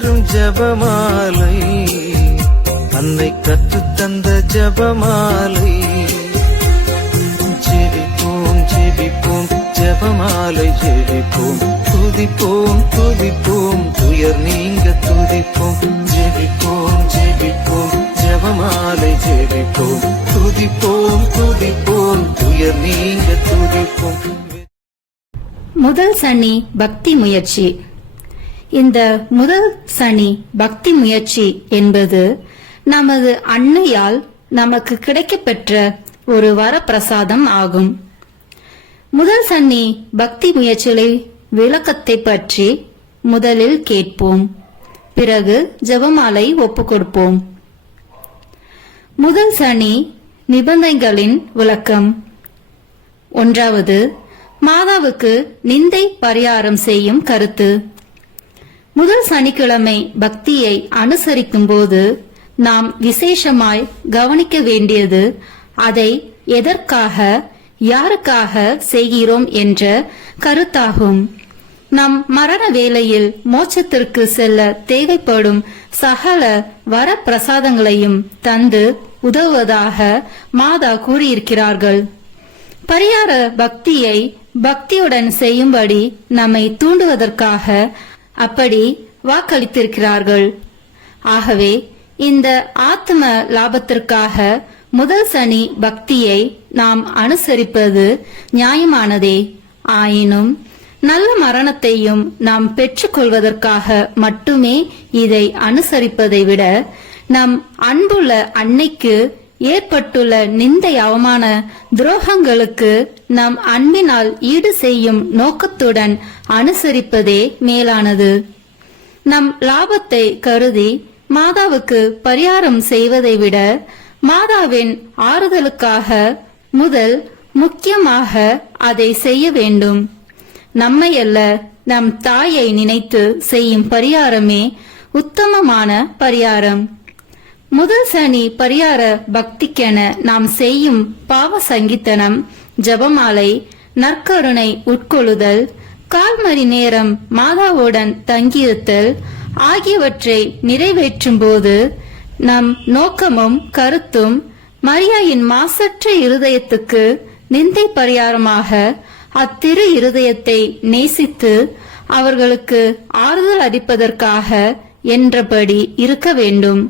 தரும் ஜபமாலை, அன்னை கற்று தந்த ஜபமாலை. ஜெபிப்போம் ஜெபிப்போம் ஜபமாலை ஜெபிப்போம், துதிப்போம் துதிப்போம் துயர் நீங்க துதிப்போம். ஜெபிப்போம் ஜெபிப்போம் ஜபமாலை ஜெபிப்போம், துதிப்போம் துதிப்போம் துயர் நீங்க துதிப்போம். முதல் சனி பக்தி முயற்சி. இந்த முதல் சனி பக்தி முயற்சி என்பது நமது அன்னையால் நமக்கு கிடைக்கப்பெற்ற ஒரு வரப்பிரசாதம் ஆகும். முதல் சனி பக்தி முயற்சிகளை விளக்கத்தை பற்றி முதலில் கேட்போம், பிறகு ஜெபமாலை ஒப்புக்கொடுப்போம். முதல் சனி நிபந்தனைகளின் விளக்கம். 1. மாதாவுக்கு நிந்தை பரிகாரம் செய்யும் கருத்து. முதல் சனிக்கிழமை பக்தியை அனுசரிக்கும் போது நாம் விசேஷமாய் கவனிக்க வேண்டியது அதை எதற்காக யாருக்காக செய்கிறோம் என்ற கருத்தாகும். நம் மரண வேளையில் மோட்சத்திற்கு செல்ல தேவைப்படும் சகல வரப்பிரசாதங்களையும் தந்து உதவுவதாக மாதா கூறியிருக்கிறார்கள். பரிகார பக்தியை பக்தியுடன் செய்யும்படி நம்மை தூண்டுவதற்காக அப்படி வாக்களித்திருக்கிறார்கள். ஆகவே இந்த ஆத்ம லாபத்திற்காக முதல் சனி பக்தியை நாம் அனுசரிப்பது நியாயமானதே. ஆயினும் நல்ல மரணத்தையும் நாம் பெற்றுக்கொள்வதற்காக மட்டுமே இதை அனுசரிப்பதை விட நம் அன்புள்ள அன்னைக்கு ஏற்பட்டுள்ள நிந்தை அவமான துரோகங்களுக்கு நம் அன்பினால் ஈடு செய்யும் நோக்கத்துடன் அனுசரிப்பதே மேலானது. நம் லாபத்தை கருதி மாதாவுக்கு பரிகாரம் செய்வதை விட மாதாவின் ஆறுதலுக்காக முதல் முக்கியமாக அதை செய்ய வேண்டும். நம்மை அல்ல, நம் தாயை நினைத்து செய்யும் பரிகாரமே உத்தமமான பரிகாரம். முதல் சனி பரிகார பக்திக்கென நாம் செய்யும் பாவ சங்கீதனம், ஜபமாலை, நற்கருணை உட்கொள்ளுதல், 1/4 மணி நேரம் மாதாவுடன் தங்கியிருத்தல் ஆகியவற்றை நிறைவேற்றும் போது நம் நோக்கமும் கருத்தும் மரியாயின் மாசற்ற இருதயத்துக்கு நிந்தை பரிகாரமாக அத்திரு இருதயத்தை நேசித்து அவர்களுக்கு ஆறுதல் அளிப்பதற்காக என்றபடி இருக்க வேண்டும்.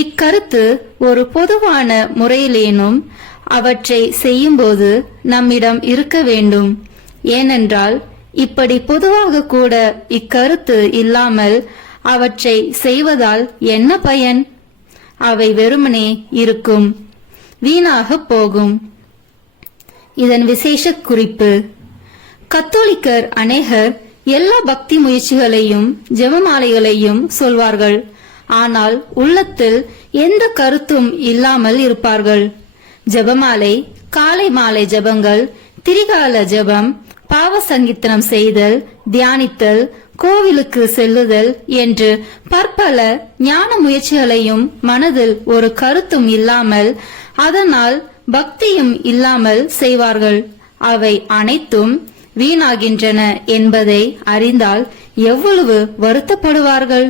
இக்கருத்து ஒரு பொதுவான முறையிலேனும் அவற்றை செய்யும்போது நம்மிடம் இருக்க வேண்டும். ஏனென்றால் இப்படி பொதுவாக கூட இக்கருத்து இல்லாமல் அவற்றை செய்வதால் என்ன பயன்? அவை வெறுமனே இருக்கும், வீணாக போகும். இதன் விசேஷ குறிப்பு. கத்தோலிக்கர் அநேகர் எல்லா பக்தி முயற்சிகளையும் ஜெபமாலைகளையும் சொல்வார்கள். ஆனால் உள்ளத்தில் எந்த கருத்தும் இல்லாமல் இருப்பார்கள். ஜெபமாலை, காலை மாலை ஜெபங்கள், திரிகால ஜெபம், பாவ சங்கீதனம் செய்தல், தியானித்தல், கோவிலுக்கு செல்லுதல் என்று பற்பல ஞான முயற்சிகளையும் மனதில் ஒரு கருத்தும் இல்லாமல் அதனால் பக்தியும் இல்லாமல் செய்வார்கள். அவை அனைத்தும் வீணாகின்றன என்பதை அறிந்தால் எவ்வளவு வருத்தப்படுவார்கள்.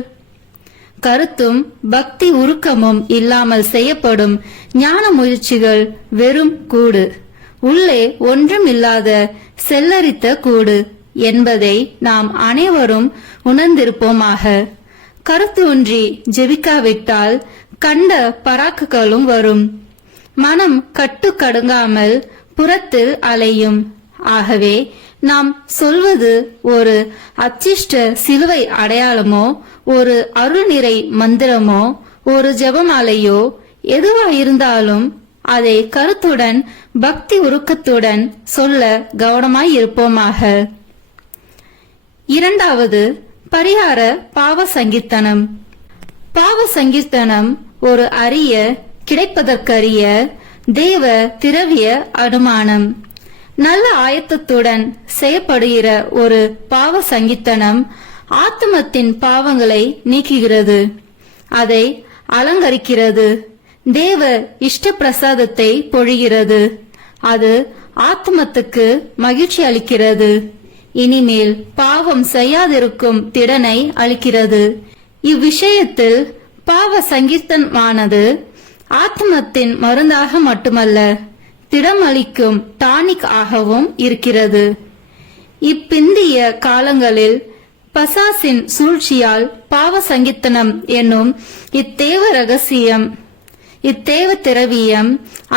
கருத்தும் பக்தி உருக்கமும் இல்லாமல் செய்யப்படும் ஞான முயற்சிகள் வெறும் கூடு, உள்ளே ஒன்றும் இல்லாத செல்லரித்த கூடு என்பதை நாம் அனைவரும் உணர்ந்திருப்போமாக. கருத்து ஒன்றி ஜெபிக்காவிட்டால் கண்ட பராக்குகளும் வரும். மனம் கட்டுக்கடுங்காமல் புறத்தில் அலையும். ஆகவே நாம் சொல்வது ஒரு அச்சிஷ்ட சிலுவை அடையாளமோ, ஒரு அருள்நிறை மந்திரமோ, ஒரு ஜெபமாலையோ எதுவாயிருந்தாலும் அதை கருத்துடன் பக்தி உருக்கத்துடன் சொல்ல கவனமாயிருப்போமாக. 2. பரிகார பாவ சங்கீர்த்தனம். பாவ சங்கீர்த்தனம் ஒரு அரிய, கிடைப்பதற்கரிய தேவ திரவிய அனுமானம். நல்ல ஆயத்தத்துடன் செய்யப்படுகிற ஒரு பாவ சங்கீர்த்தனம் ஆத்மத்தின் பாவங்களை நீக்குகிறது, அதை அலங்கரிக்கிறது, தேவ இஷ்ட பிரசாதத்தை பொழிகிறது. அது ஆத்மத்துக்கு மகிழ்ச்சி அளிக்கிறது. இனிமேல் பாவம் செய்யாதிருக்கும் திடனை அளிக்கிறது. இவ்விஷயத்தில் பாவ சங்கீர்த்தனமானது ஆத்மத்தின் மருந்தாக மட்டுமல்ல, திடமளிக்கும் டானிக் ஆகவும் இருக்கிறது. இப்பிந்திய காலங்களில் பசாசின் சூழ்ச்சியால் பாவ சங்கீர்த்தனம் என்னும் இத்தேவ ரகசியம், இத்தேவ திரவியம்,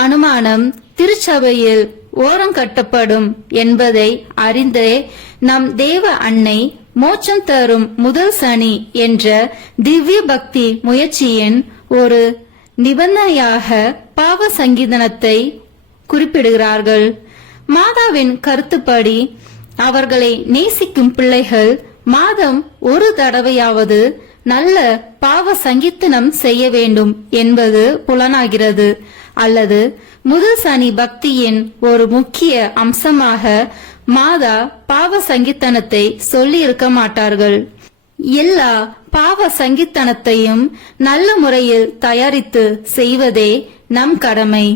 அனுமானம் திருச்சபையில் ஓரங்கட்டப்படும் என்பதை அறிந்தே நம் தேவ அன்னை மோட்சம் தரும் முதல் சனி என்ற திவ்ய பக்தி முயற்சியின் ஒரு நிபந்தனையாக பாவ சங்கீதனத்தை குறிப்பிடுகிறார்கள். மாதாவின் கருத்துப்படி அவர்களை நேசிக்கும் பிள்ளைகள் மாதம் ஒரு தடவையாவது நல்ல பாவ சங்கீர்த்தனம் செய்ய வேண்டும் என்பது புலனாகிறது. அல்லது முதல் சனி பக்தியின் ஒரு முக்கிய அம்சமாக மாதா பாவ சங்கீர்த்தனத்தை சொல்லி இருக்க மாட்டார்கள். எல்லா பாவ சங்கீர்த்தனத்தையும் நல்ல முறையில் தயாரித்து செய்வதே நம் கடமை.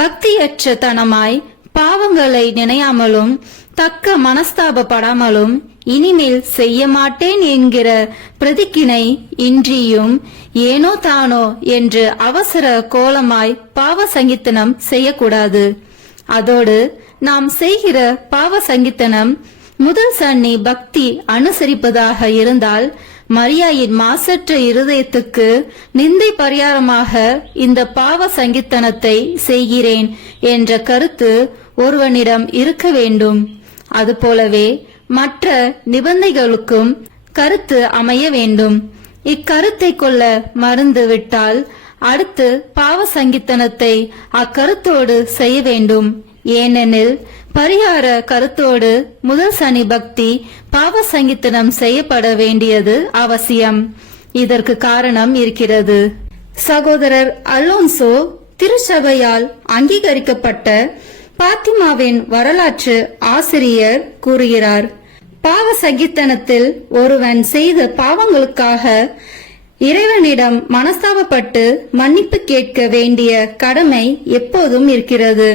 பக்தியற்ற தனமாய் பாவங்களை நினையாமலும் தக்க மனஸ்தாபப்படாமலும் இனிமேல் செய்ய மாட்டேன் என்கிற பிரதிக்கினை இன்றியும் ஏனோ தானோ என்று அவசர கோலமாய் பாவ சங்கீர்த்தனம் செய்யக்கூடாது. அதோடு நாம் செய்கிற பாவ சங்கீர்த்தனம் முதல் சன்னி பக்தி அனுசரிப்பதாக இருந்தால் மரியாயின் மாசற்ற இருதயத்துக்கு நிந்தை பரிகாரமாக இந்த பாவ சங்கீர்த்தனத்தை செய்கிறேன் என்ற கருத்து ஒருவனிடம் இருக்க வேண்டும். அதுபோலவே மற்ற நிபந்தனைகளுக்கும் கருத்து அமைய வேண்டும். இக்கருத்தை கொள்ள மறந்து விட்டால் அடுத்து பாவ சங்கீர்த்தனத்தை அக்கருத்தோடு செய்ய வேண்டும். ஏனெனில் பரிகார கருத்தோடு முதல் சனி பக்தி பாவ சங்கீர்த்தனம் செய்யப்பட வேண்டியது அவசியம். இதற்கு காரணம் இருக்கிறது. சகோதரர் அலோன்சோ திருச்சபையால் அங்கீகரிக்கப்பட்ட பாத்திமாவின் வரலாற்று ஆசிரியர் கூறுகிறார், பாவ சங்கீர்த்தனத்தில் ஒருவன் செய்த பாவங்களுக்காக இறைவனிடம் மனஸ்தாபப்பட்டு மன்னிப்பு கேட்க வேண்டிய கடமை எப்போதும் இருக்கிறது.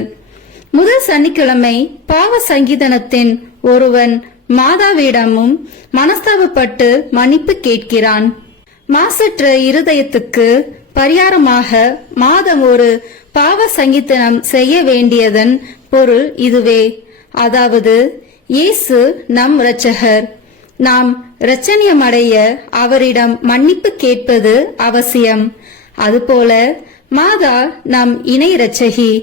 முதல் சனிக்கிழமை பாவ சங்கீதனத்தின் ஒருவன் மாதாவிடமும் மனஸ்தாபப்பட்டு மன்னிப்பு கேட்கிறான். மாசற்ற இருதயத்துக்கு பரிகாரமாக மாதம் ஒரு பாவ சங்கீதனம் செய்ய வேண்டியதன் பொருள் இதுவே. அதாவது இயேசு நம் இரட்சகர். நாம் இரட்சணியமடைய அவரிடம் மன்னிப்பு கேட்பது அவசியம். அதுபோல மாதா நம் இணை இரட்சகி.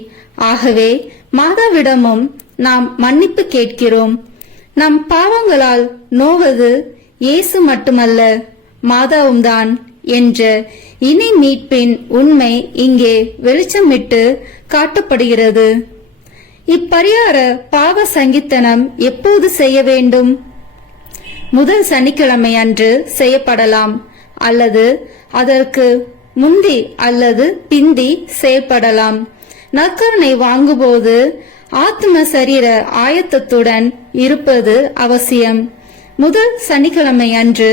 ஆகவே மாதாவிடமும் நாம் மன்னிப்பு கேட்கிறோம். நம் பாவங்களால் நோவது இயேசு மட்டுமல்ல, மாதாவும்தான் என்ற இணை மீட்பின் உண்மை இங்கே வெளிச்சமிட்டு காட்டப்படுகிறது. இப்பரிகார பாவ சங்கீர்த்தனம் எப்போது செய்ய வேண்டும்? முதல் சனிக்கிழமை அன்று செய்யப்படலாம், அல்லது அதற்கு முந்தி அல்லது பிந்தி செய்யப்படலாம். நற்கருணை வாங்கும்போது ஆத்ம சரீர ஆயத்தத்துடன் இருப்பது அவசியம். முதல் சனிக்கிழமை அன்று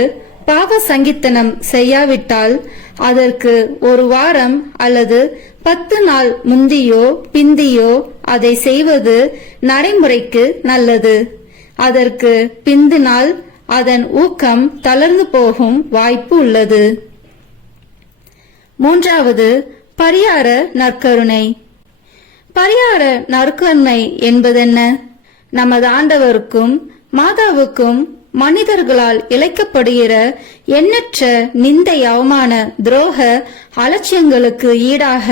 பாவ சங்கீர்த்தனம் செய்யாவிட்டால் அதற்கு ஒரு வாரம் அல்லது 10 நாள் முந்தியோ பிந்தியோ அதை செய்வது நடைமுறைக்கு நல்லது. அதற்கு பிந்தினால் அதன் ஊக்கம் தளர்ந்து போகும் வாய்ப்பு உள்ளது. மூன்றாவது, பரிகார நற்கருணை. பரிகார நற்கருணை என்பதென்ன? நமது ஆண்டவருக்கும் மாதாவுக்கும் மனிதர்களால் இழைக்கப்படுகிற எண்ணற்ற நிந்தை, அவமான, துரோக அலட்சியங்களுக்கு ஈடாக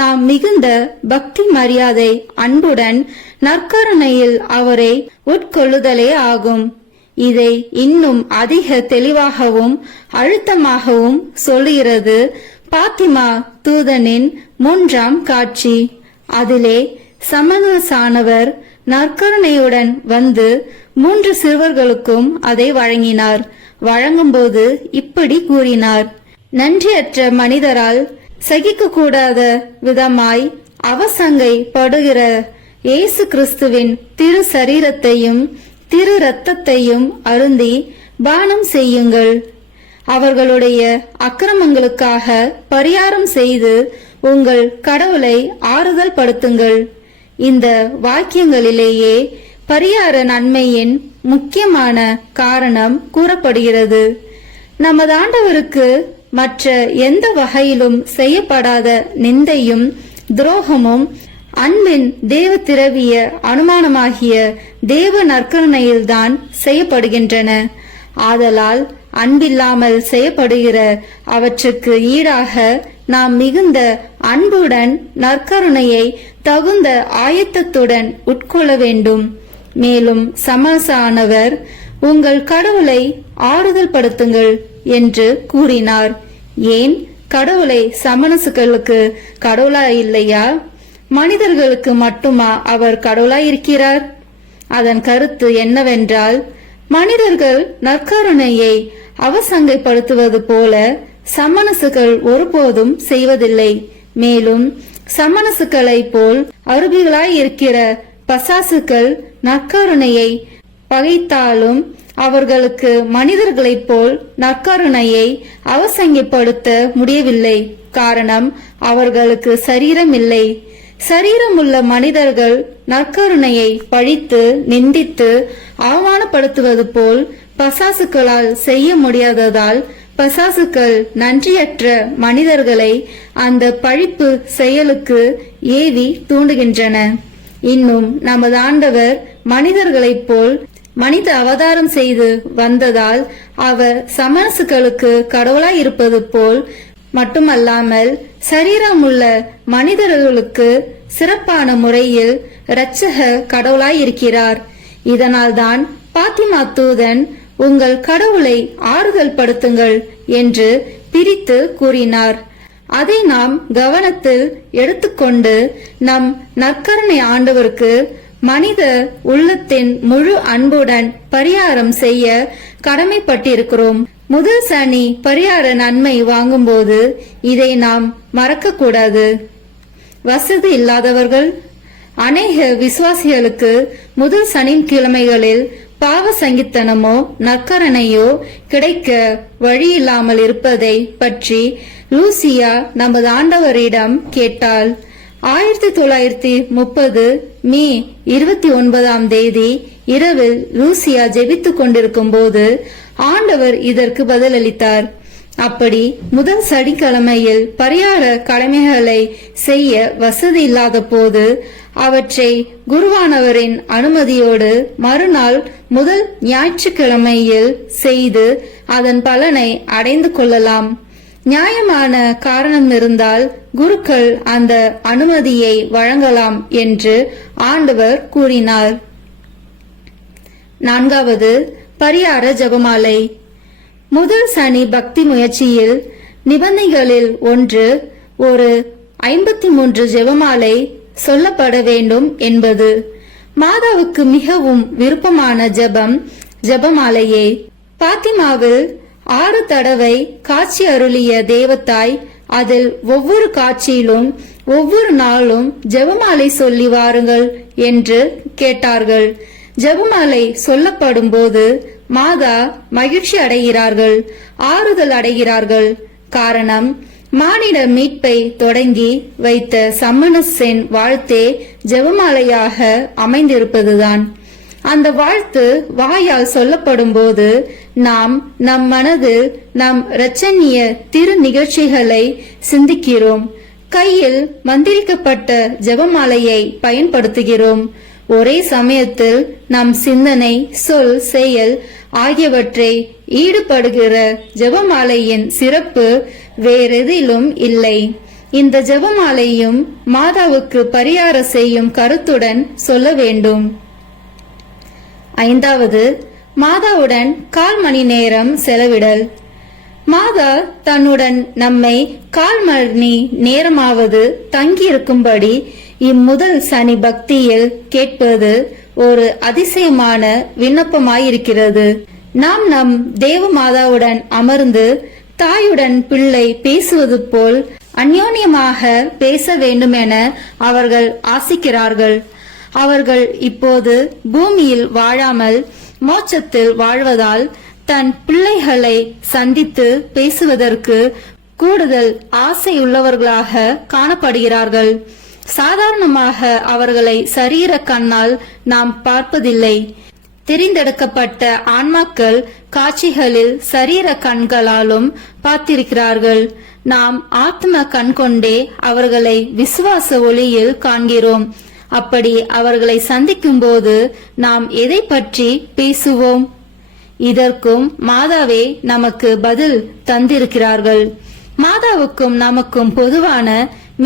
நாம் மிகுந்த பக்தி, மரியாதை, அன்புடன் நற்கருணையில் அவரை உட்கொள்ளுதலே ஆகும். இதை இன்னும் அதிக தெளிவாகவும் அழுத்தமாகவும் சொல்லுகிறது பாத்திமா தூதனின் 3ஆம் காட்சி. அதிலே சமணசானவர் நற்கருணையுடன் வந்து 3 சிறுவர்களுக்கும் அதை வழங்கினார். வழங்கும்போது இப்படி கூறினார்: நன்றியற்ற மனிதரால் சகிக்கக்கூடாத விதமாய் அவசங்கை படுகிற இயேசு கிறிஸ்துவின் திரு சரீரத்தையும் திரு இரத்தத்தையும் அருந்தி பானம் செய்யுங்கள். அவர்களுடைய அக்கிரமங்களுக்காக பரிகாரம் செய்து உங்கள் கடவுளை ஆறுதல் படுத்துங்கள். இந்த வாக்கியங்களிலேயே பரிகார நன்மையின் முக்கியமான காரணம் கூறப்படுகிறது. நமது ஆண்டவருக்கு மற்ற எந்த வகையிலும் செய்யப்படாத நிந்தையும் துரோகமும் அன்பின் தேவ திரவிய அனுமானமாகிய தேவ நற்கருணையில்தான் செய்யப்படுகின்றன. ஆதலால் அன்பில்லாமல் செய்யப்படுகிற அவற்றுக்கு ஈடாக நாம் மிகுந்த அன்புடன் நற்கருணையை தகுந்த ஆயத்தத்துடன் உட்கொள்ள வேண்டும். மேலும் சமரசானவர், உங்கள் கடவுளை ஆறுதல் படுத்துங்கள் என்று கூறினார். ஏன், கடவுளை சமணசுகளுக்கு கடவுளாய் இல்லையா? மனிதர்களுக்கு மட்டுமா அவர் கடவுளாய் இருக்கிறார்? அதன் கருத்து என்னவென்றால், மனிதர்கள் நற்கருணையை அவசங்கைப்படுத்துவது போல சமணசுகள் ஒருபோதும் செய்வதில்லை. மேலும் சமணசுகளை போல் அருபிகளாய் இருக்கிற பசாசுகள் நற்கருணையை பகைத்தாலும் அவர்களுக்கு மனிதர்களைப் போல் நற்கருணையை அவசங்கைப்படுத்த முடியவில்லை. காரணம், அவர்களுக்கு சரீரம் இல்லை. சரீரமுள்ள மனிதர்கள் நற்கருணையை பழித்து நிந்தித்து அவமானப்படுத்துவது போல் பசாசுக்களால் செய்ய முடியாததால் பசாசுக்கள் நன்றியற்ற மனிதர்களை அந்த பழிப்பு செயலுக்கு ஏவி தூண்டுகின்றன. இன்னும் நமது ஆண்டவர் மனிதர்களைப் போல் மனித அவதாரம் செய்து வந்ததால் அவர் சமணசுகளுக்கு கடவுளாய் இருப்பது போல் மட்டுமல்லாமல் சரீரமுள்ள மனிதர்களுக்கு சிறப்பான முறையில் இரட்சக கடவுளாய் இருக்கிறார். இதனால்தான் பாத்திமா தூதன், உங்கள் கடவுளை ஆறுதல் படுத்துங்கள் என்று பிரித்து கூறினார். அதை நாம் கவனத்தில் எடுத்துக்கொண்டு நம் நற்கருணை ஆண்டவருக்கு மனித உள்ளத்தின் முழு அன்புடன் பரிகாரம் செய்ய கடமைப்பட்டிருக்கிறோம். முதல் சனி பரிகார நன்மை வாங்கும்போது இதை நாம் மறக்க கூடாது. வசதி இல்லாதவர்கள், அநேக விசுவாசிகளுக்கு முதல் சனிக்கிழமைகளில் பாவ சங்கித்தனமோ நற்கரணையோ கிடைக்க வழியில்லாமல் இருப்பதை பற்றி லூசியா நமது ஆண்டவரிடம் கேட்டாள். 1930 மே 29 இரவில் லூசியா ஜெபித்துக் கொண்டிருக்கும் போது ஆண்டவர் இதற்கு பதிலளித்தார். அப்படி முதல் சனிக்கிழமையில் பரிகார கடமைகளை செய்ய வசதி இல்லாத போது அவற்றை குருவானவரின் அனுமதியோடு மறுநாள் முதல் ஞாயிற்றுக்கிழமையில் செய்து அதன் பலனை அடைந்து கொள்ளலாம். நியாயமான காரணம் இருந்தால் குருக்கள் அந்த அனுமதியை வழங்கலாம் என்று ஆண்டவர் கூறினார். 4வது பரிகார ஜெபமாலை. முதல் சனி பக்தி முயற்சியில் நிபந்தனைகளில் ஒன்று, ஒரு 53 ஜெபமாலை சொல்லப்பட வேண்டும் என்பது. மாதாவுக்கு மிகவும் விருப்பமான ஜெபம் ஜெபமாலையே. பாத்திமாவில் 6 தடவை காட்சி அருளிய தேவத்தாய் அதில் ஒவ்வொரு காட்சியிலும் ஒவ்வொரு நாளும் ஜெபமாலை சொல்லி வாருங்கள் என்று கேட்டார்கள். ஜெபமாலை சொல்லப்படும் போது மாதா மகிழ்ச்சி அடைகிறார்கள், ஆறுதல் அடைகிறார்கள். காரணம், மானிட மீட்பை தொடங்கி வைத்த சம்மனஸின் வாழ்த்தே ஜெபமாலையாக அமைந்திருப்பதுதான். அந்த வாழ்த்து வாயால் சொல்லப்படும் போது நாம் நம் மனதில் நம் இரட்சணிய திரு நிகழ்ச்சிகளை சிந்திக்கிறோம். கையில் மந்திரிக்கப்பட்ட ஜெபமாலையை பயன்படுத்துகிறோம். ஒரே சமயத்தில் நம் சிந்தனை, சொல், செயல் ஆகியவற்றை ஈடுபடுகிற ஜெபமாலையின் சிறப்பு வேறெதிலும் இல்லை. இந்த ஜெபமாலையும் மாதாவுக்கு பரிகார செய்யும் கருத்துடன் சொல்ல வேண்டும். 5வது மாதாவுடன் 1/4 மணி நேரம் செலவிடல். மாதா தன்னுடன் நம்மை 1/4 மணி நேரமாவது தங்கியிருக்கும்படி இம்முதல் சனி பக்தியில் கேட்பது ஒரு அதிசயமான விண்ணப்பமாயிருக்கிறது. நாம் நம் தேவ மாதாவுடன் அமர்ந்து தாயுடன் பிள்ளை பேசுவது போல் அந்யோன்யமாக பேச வேண்டுமென அவர்கள் ஆசிக்கிறார்கள். அவர்கள் இப்போது பூமியில் வாழாமல் மோட்சத்தில் வாழ்வதால் தன் பிள்ளைகளை சந்தித்து பேசுவதற்கு கூடுதல் ஆசையுள்ளவர்களாக காணப்படுகிறார்கள். சாதாரணமாக அவர்களை சரீர கண்ணால் நாம் பார்ப்பதில்லை. தெரிந்தெடுக்கப்பட்ட ஆன்மாக்கள் காட்சிகளில் சரீர கண்களாலும் பார்த்திருக்கிறார்கள். நாம் ஆத்ம கண் கொண்டே அவர்களை விசுவாச ஒளியில் காண்கிறோம். அப்படி அவர்களை சந்திக்கும் போது நாம் எதை பற்றி பேசுவோம்? இதற்கும் மாதாவே நமக்கு பதில் தந்திருக்கிறார்கள். மாதாவுக்கும் நமக்கும் பொதுவான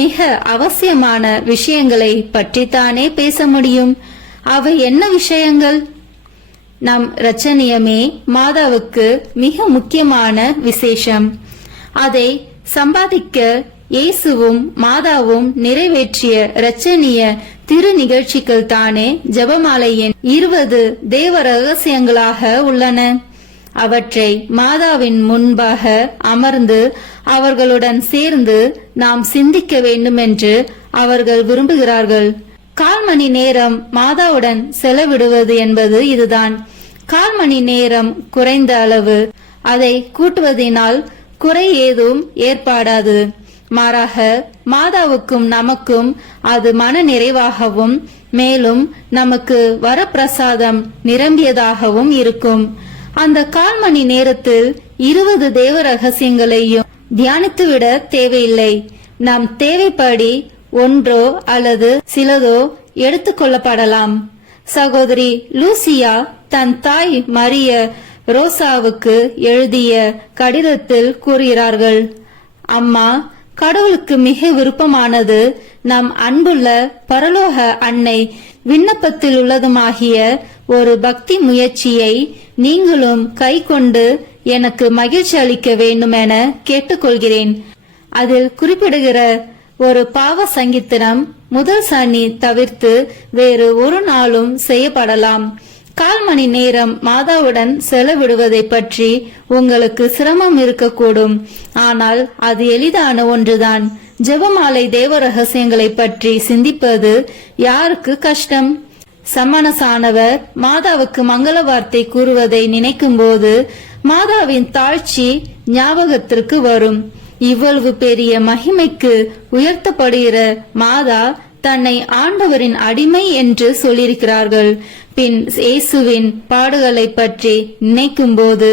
மிக அவசியமான விஷயங்களை பற்றித்தானே பேச முடியும். அவை என்ன விஷயங்கள்? நம் இரட்சணியமே மாதாவுக்கு மிக முக்கியமான விசேஷம். அதை சம்பாதிக்க இயேசுவும் மாதாவும் நிறைவேற்றிய இரட்சணிய திரு நிகழ்ச்சிகள் தானே ஜெபமாலையின் 20 தேவ ரகசியங்களாக உள்ளன. அவற்றை மாதாவின் முன்பாக அமர்ந்து அவர்களுடன் சேர்ந்து நாம் சிந்திக்க வேண்டுமென்று அவர்கள் விரும்புகிறார்கள். 1/4 மணி நேரம் மாதாவுடன் செலவிடுவது என்பது இதுதான். 1/4 மணி நேரம் குறைந்த அளவு. அதை கூட்டுவதினால் குறை ஏதும் ஏற்படாது. மாறாக மாதாவுக்கும் நமக்கும் அது மன நிறைவாகவும் மேலும் நமக்கு வரப்பிரசாதம் நிரம்பியதாகவும் இருக்கும். அந்த 1/4 மணி நேரத்தில் 20 தேவ ரகசியங்களையும் தியானித்துவிட தேவையில்லை. நம் தேவைப்படி ஒன்றோ அல்லது சிலதோ எடுத்துக்கொள்ளப்படலாம். சகோதரி லூசியா தன் தாய் மரிய ரோசாவுக்கு எழுதிய கடிதத்தில் கூறுகிறார்கள், அம்மா, கடவுளுக்கு மிக விருப்பமானது நம் அன்புள்ள பரலோக அன்னை விண்ணப்பத்தில் உள்ளதுமாகிய ஒரு பக்தி முயற்சியை நீங்களும் கை கொண்டு எனக்கு மகிழ்ச்சி அளிக்க வேண்டும் என கேட்டுக்கொள்கிறேன். அதில் குறிப்பிடுகிற ஒரு பாவ சங்கீர்த்தனம் முதல் சனி தவிர்த்து வேறு ஒரு நாளும் செய்யப்படலாம். 1/4 மணி நேரம் மாதாவுடன் செலவிடுவதை பற்றி உங்களுக்கு சிரமம் இருக்கக்கூடும். ஆனால் அது எளிதான ஒன்றுதான். ஜெபமாலை தேவ ரகசியங்களை பற்றி சிந்திப்பது யாருக்கு கஷ்டம்? சமணசானவர் மாதாவுக்கு மங்கள வார்த்தை கூறுவதை நினைக்கும் போது மாதாவின் தாழ்ச்சி ஞாபகத்திற்கு வரும். இவ்வளவு பெரிய மகிமைக்கு உயர்த்தப்படுகிற மாதா தன்னை ஆண்டவரின் அடிமை என்று சொல்லியிருக்கிறார்கள். பின் இயேசுவின் பாடுகளை பற்றி நினைக்கும் போது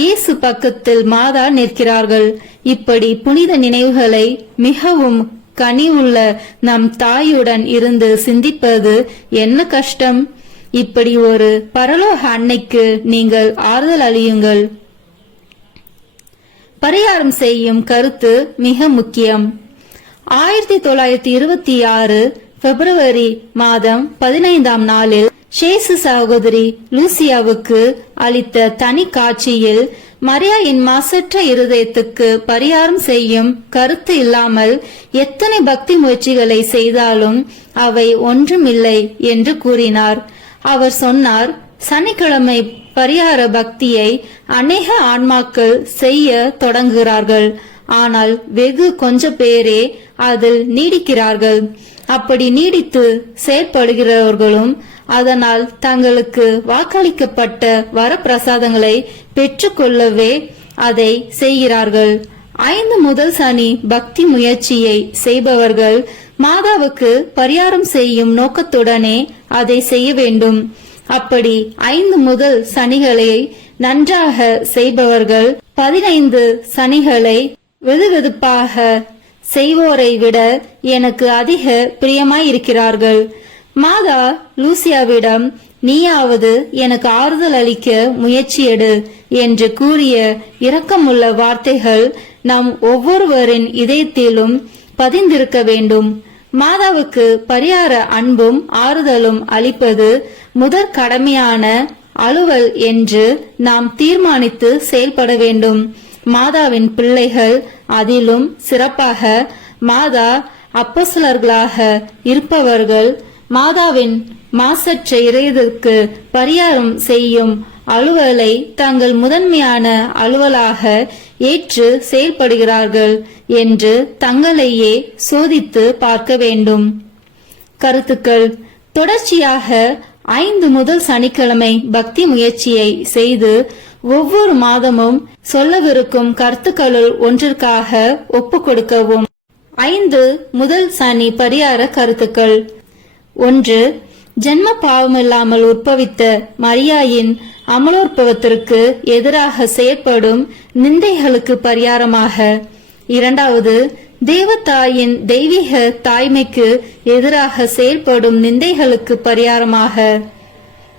இயேசு பக்கத்தில் மாதா நிற்கிறார்கள். இப்படி புனித நினைவுகளை மிகவும் கனிவுள்ள நம் தாயுடன் இருந்து சிந்திப்பது என்ன கஷ்டம்? இப்படி ஒரு பரலோக அன்னைக்கு நீங்கள் ஆறுதல் அளியுங்கள். பரிகாரம் செய்யும் கருத்து மிக முக்கியம். 1926 பிப்ரவரி மாதம் 15ஆம் நாளில் சேசு சகோதரி லூசியாவுக்கு அளித்த தனி காட்சியில் மரியாயின் மாசற்ற இருதயத்துக்கு பரிகாரம் செய்யும் கருத்து இல்லாமல் எத்தனை பக்தி முயற்சிகளை செய்தாலும் அவை ஒன்றுமில்லை என்று கூறினார். அவர் சொன்னார், சனிக்கிழமை பரிகார பக்தியை அநேக ஆன்மாக்கள் செய்ய தொடங்குகிறார்கள். ஆனால் வெகு கொஞ்ச பேரே அதில் நீடிக்கிறார்கள். அப்படி நீடித்து செயற்படுகிறவர்களும் அதனால் தங்களுக்கு வாக்களிக்கப்பட்ட வரப்பிரசாதங்களை பெற்றுக்கொள்ளவே அதை செய்கிறார்கள். 5 முதல் சனி பக்தி முயற்சியை செய்பவர்கள் மாதாவுக்கு பரிகாரம் செய்யும் நோக்கத்துடனே அதை செய்ய வேண்டும். அப்படி 5 முதல் சனிகளை நன்றாக செய்பவர்கள் 15 சனிகளை வெதுவெதுப்பாக செய்வோரை விட எனக்கு அதிக பிரியமாயிருக்கிறார்கள். மாதா லூசியாவிடம், நீயாவது எனக்கு ஆறுதல் அளிக்க முயற்சி எடு என்று கூறிய இரக்கமுள்ள வார்த்தைகள் நம் ஒவ்வொருவரின் இதயத்திலும் பதிந்திருக்க வேண்டும். மாதாவுக்கு பரிகார அன்பும் ஆறுதலும் அளிப்பது முதற் கடமையான அலுவல் என்று நாம் தீர்மானித்து செயல்பட வேண்டும். மாதாவின் பிள்ளைகள், அதிலும் சிறப்பாக மாதா அப்போஸ்தலர்களாக இருப்பவர்கள் மாதாவின் மாசற்ற இதயத்திற்கு பரிகாரம் செய்யும் அலுவலை தங்கள் முதன்மையான அலுவலாக ஏற்று செயல்படுகிறார்கள் என்று தங்களையே சோதித்து பார்க்க வேண்டும். கருத்துக்கள். தொடர்ச்சியாக 5 முதல் சனிக்கிழமை பக்தி முயற்சியை செய்து ஒவ்வொரு மாதமும் சொல்லவிருக்கும் கருத்துக்களுள் ஒன்றிற்காக ஒப்புக் கொடுக்கவும். 5 முதல் சனி பரிகார கருத்துக்கள். 1. ஜென்ம பாவமில்லாமல் உற்பவித்த மரியாயின் அமலோற்பவத்திற்கு எதிராக செயற்படும் நிந்தைகளுக்கு பரிகாரமாக. இரண்டாவது, தேவதாயின் தெய்வீக தாய்மைக்கு எதிராக செயல்படும் நிந்தைகளுக்கு பரிகாரமாக.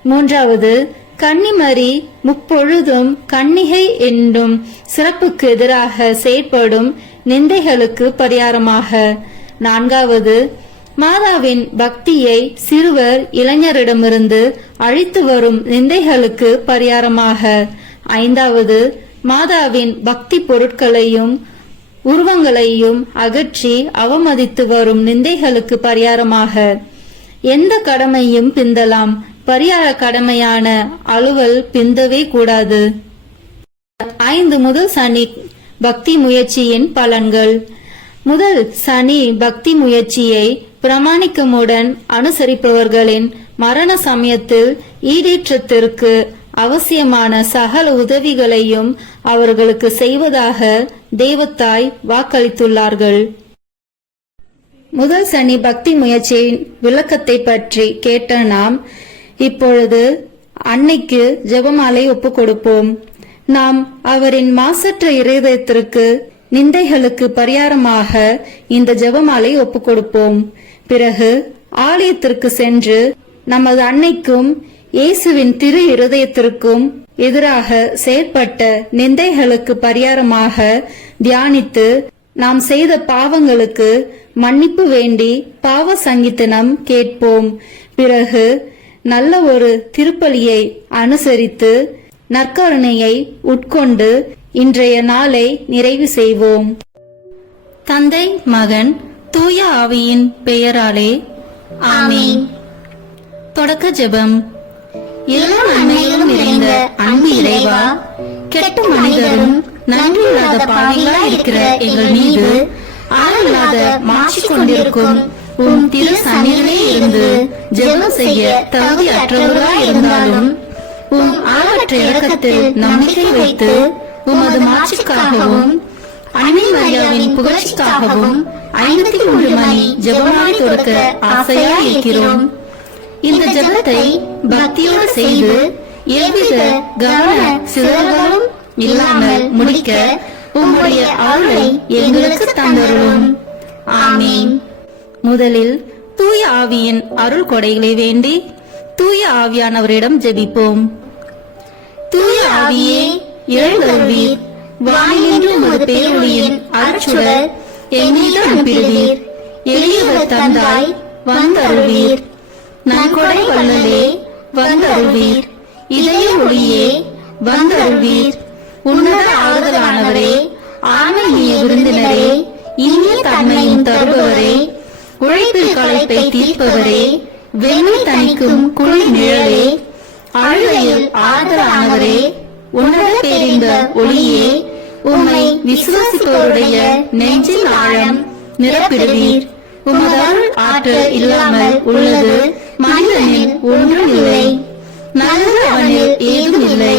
மூன்றாவது, கன்னிமரி முப்பொழுதும் கன்னிகை என்னும் சிறப்புக்கு எதிராக செயற்படும் நிந்தைகளுக்கு பரிகாரமாக. நான்காவது, மாதாவின் பக்தியை சிறுவர் இளைஞரிடமிருந்து அழித்து வரும் நிந்தைகளுக்கு பரிகாரமாக. ஐந்தாவது, மாதாவின் பக்தி பொருட்களையும் உருவங்களையும் அகற்றி அவமதித்து வரும் நிந்தைகளுக்கு பரிகாரமாக. எந்த கடமையும் பிந்தலாம், பரிகார கடமையான அலுவல் பிந்தவே கூடாது. 5 முதல் சனி பக்தி முயற்சியின் பலன்கள். முதல் சனி பக்தி முயற்சியை பிரமாணிக்கமுடன் அனுசரிப்பவர்களின் மரண சமயத்தில் ஈடேற்றத்திற்கு அவசியமான சகல உதவிகளையும் அவர்களுக்கு செய்வதாக தேவத்தாய் வாக்களித்துள்ளார்கள். முதல் சனி பக்தி முயற்சியின் விளக்கத்தை பற்றி கேட்ட நாம் இப்பொழுது அன்னைக்கு ஜெபமாலை ஒப்புக் கொடுப்போம். நாம் அவரின் மாசற்ற இருதயத்திற்கு நிந்தைகளுக்கு பரிகாரமாக இந்த ஜெபமாலை ஒப்புக் கொடுப்போம். பிறகு ஆலயத்திற்கு சென்று நமது அன்னைக்கும் இயேசுவின் திரு இருதயத்திற்கும் எதிராக செயற்பட்ட நிந்தைகளுக்கு பரிகாரமாக தியானித்து நாம் செய்த பாவங்களுக்கு மன்னிப்பு வேண்டி பாவ சங்கீதனம் கேட்போம். பிறகு நல்ல ஒரு திருப்பலியை அனுசரித்து நற்கருணையை உட்கொண்டு இன்றைய நாளை நிறைவு செய்வோம். தந்தை, மகன், தூய ஆவியின் பெயராலே ஆமென். தொடக்க ஜெபம். எல்லா நன்மையிலும் நிறைந்த அன்பு இறைவா, கெட்ட மனிதரும் நன்றியில்லாத பாவிகளாய் இருக்கிற எங்கள் மீது ஆளில்லாத மாற்றி கொண்டிருக்கும் உம் திரு சந்நிதியிலே இருந்து ஜெபம் செய்ய தகுதி அற்றவர்களாய் இருந்தாலும் உம் ஆளற்ற இரக்கத்தில் நம்பிக்கை வைத்து உமது மாட்சிக்காகவும் அன்னை மரியாவின் புகழ்ச்சிக்காகவும் 53 மணி ஜெபமாலை தொடுக்க ஆசையாய் இருக்கிறோம். இந்த ஜெபத்தை பக்தியோடு செய்து எவ்வித கவன சிதறலும் இல்லாமல் முடிக்க உம்முடைய அருளை எங்களுக்கு தந்தருளும். ஆமீன். முதலில் தூய ஆவியின் அருள் கொடைகளை வேண்டி தூய ஆவியானவரிடம் ஜெபிப்போம். தூய ஆவியே எழுந்தருள்வீர், வானின்று ஒரு பேரொளியின் அருட்சுடர் என் மீது அனுப்பிடுவீர். எளியவர் தந்தாய் வந்தருள்வீர், நன்கொடை வல்லலே வந்தருள்வீர். இதய ஒளியே வந்தருள்வீர். உன்னத ஆறுதலானவரே, ஆன்மீக விருந்தினரே, இனிய தன்மையும் தருபவரே, உழைப்பில் களைப்பை தீர்ப்பவரே, வெண்ணை தணிக்கும் குளிர் நிழலே, அழுகையில் ஆறுதலானவரே, உன்னத பேரின்ப ஒளியே, உம்மை விசுவாசிப்பவருடைய நெஞ்சின் ஆழம் நிரப்பிடுவீர். உமது அருள் ஆற்றல் இல்லாமல் உள்ளது மனிதனில் ஒன்றும் இல்லை. நல்லது அவனில் ஏதும் இல்லை.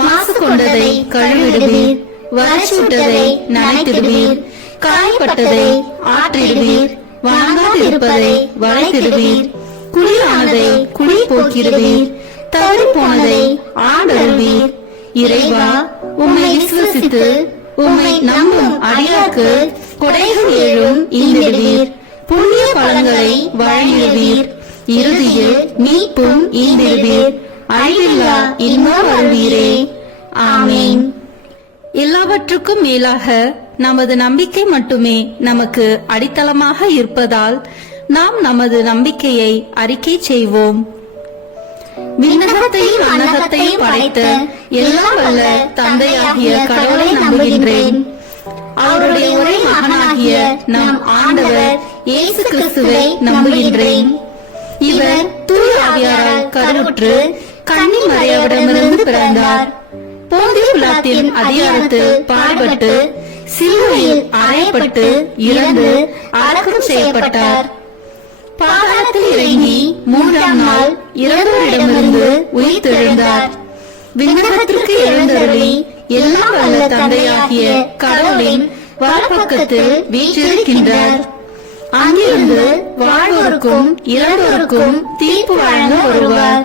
மாசு கொண்டதை கழுவிடுவீர், வறட்சிவிட்டதை நனைத்திடுவீர், காயப்பட்டதை ஆற்றிடுவீர், வாங்காதிருப்பதை வளைத்திடுவீர், குளிரானதை குளிர் போக்கிடுவீர், தவறி போனதை ஆண்டருள்வீர். இறைவா, உம்மை விசுவசித்து உம்மை நம்பும் அடியார்க்கு கொடைகள் ஏழும் ஈந்திடுவீர், புண்ணிய பலன்களை வழங்கிடுவீர், இறுதியில் மீட்பும் ஈந்திடுவீர், அழிவில்லா இன்பம் வருவீரே. ஆமீன். எல்லாவற்றுக்கும் மேலாக நமது நம்பிக்கை மட்டுமே நமக்கு அடித்தளமாக இருப்பதால் நாம் நமது நம்பிக்கையை அறிக்கை செய்வோம். விண்ணகத்தையும் அன்னகத்தையும் படைத்த எல்லாம் வல்ல தந்தையாகிய கடவுளை நம்புகின்றேன். அவருடைய ஒரே மகனாகிய நம் ஆண்டவர் இயேசு கிறிஸ்துவை நம்புகின்றேன். இவர் தூய ஆவியாரால் கருவுற்று கன்னி மரியாவிடமிருந்து பிறந்தார். போந்திய பிலாத்தின் அதிகாரத்தில் பாடுபட்டு சிலுவையில் அறையப்பட்டு இறந்து அடக்கம் செய்யப்பட்டார். பாதாளத்தில் இறங்கி 3ஆம் நாள் இறந்தோரிடமிருந்து உயிர்த்தெழுந்தார். விண்ணகத்திற்கு எழுந்தருளி எல்லாம் வல்ல தந்தையாகிய கடவுளின் வலப்பக்கத்தில் வீற்றிருக்கின்றார். அங்கிருந்து வாழ்வோருக்கும் இறந்தோருக்கும் தீர்ப்பு வழங்க வருவார்.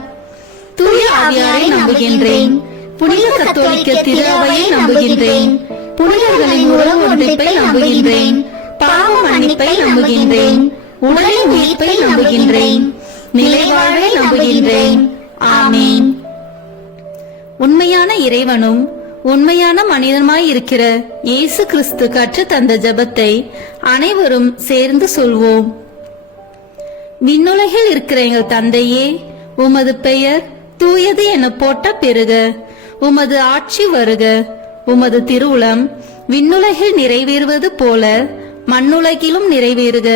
தூய ஆவியாரை நம்புகின்றேன். புனித கத்தோலிக்க திரு அவையை நம்புகின்றேன். புனிதர்களின் உறவு ஒன்றிப்பை நம்புகின்றேன். பாவ மன்னிப்பை நம்புகின்றேன். உடலின் உயிர்ப்பை நம்புகின்றேன். நிலைவாழ்வை நம்புகின்றேன். ஆமீன். உண்மையான இறைவனும் உண்மையான மனிதனுமாய் இருக்கிற இயேசு கிறிஸ்து கற்றுத் தந்த ஜெபத்தை அனைவரும் சேர்ந்து சொல்வோம். விண்ணுலகில் இருக்கிற எங்கள் தந்தையே, உமது பெயர் தூயது என போற்ற பெறுக. உமது ஆட்சி வருக. உமது திருவுளம் விண்ணுலகில் நிறைவேறுவது போல மண்ணுலகிலும் நிறைவேறுக.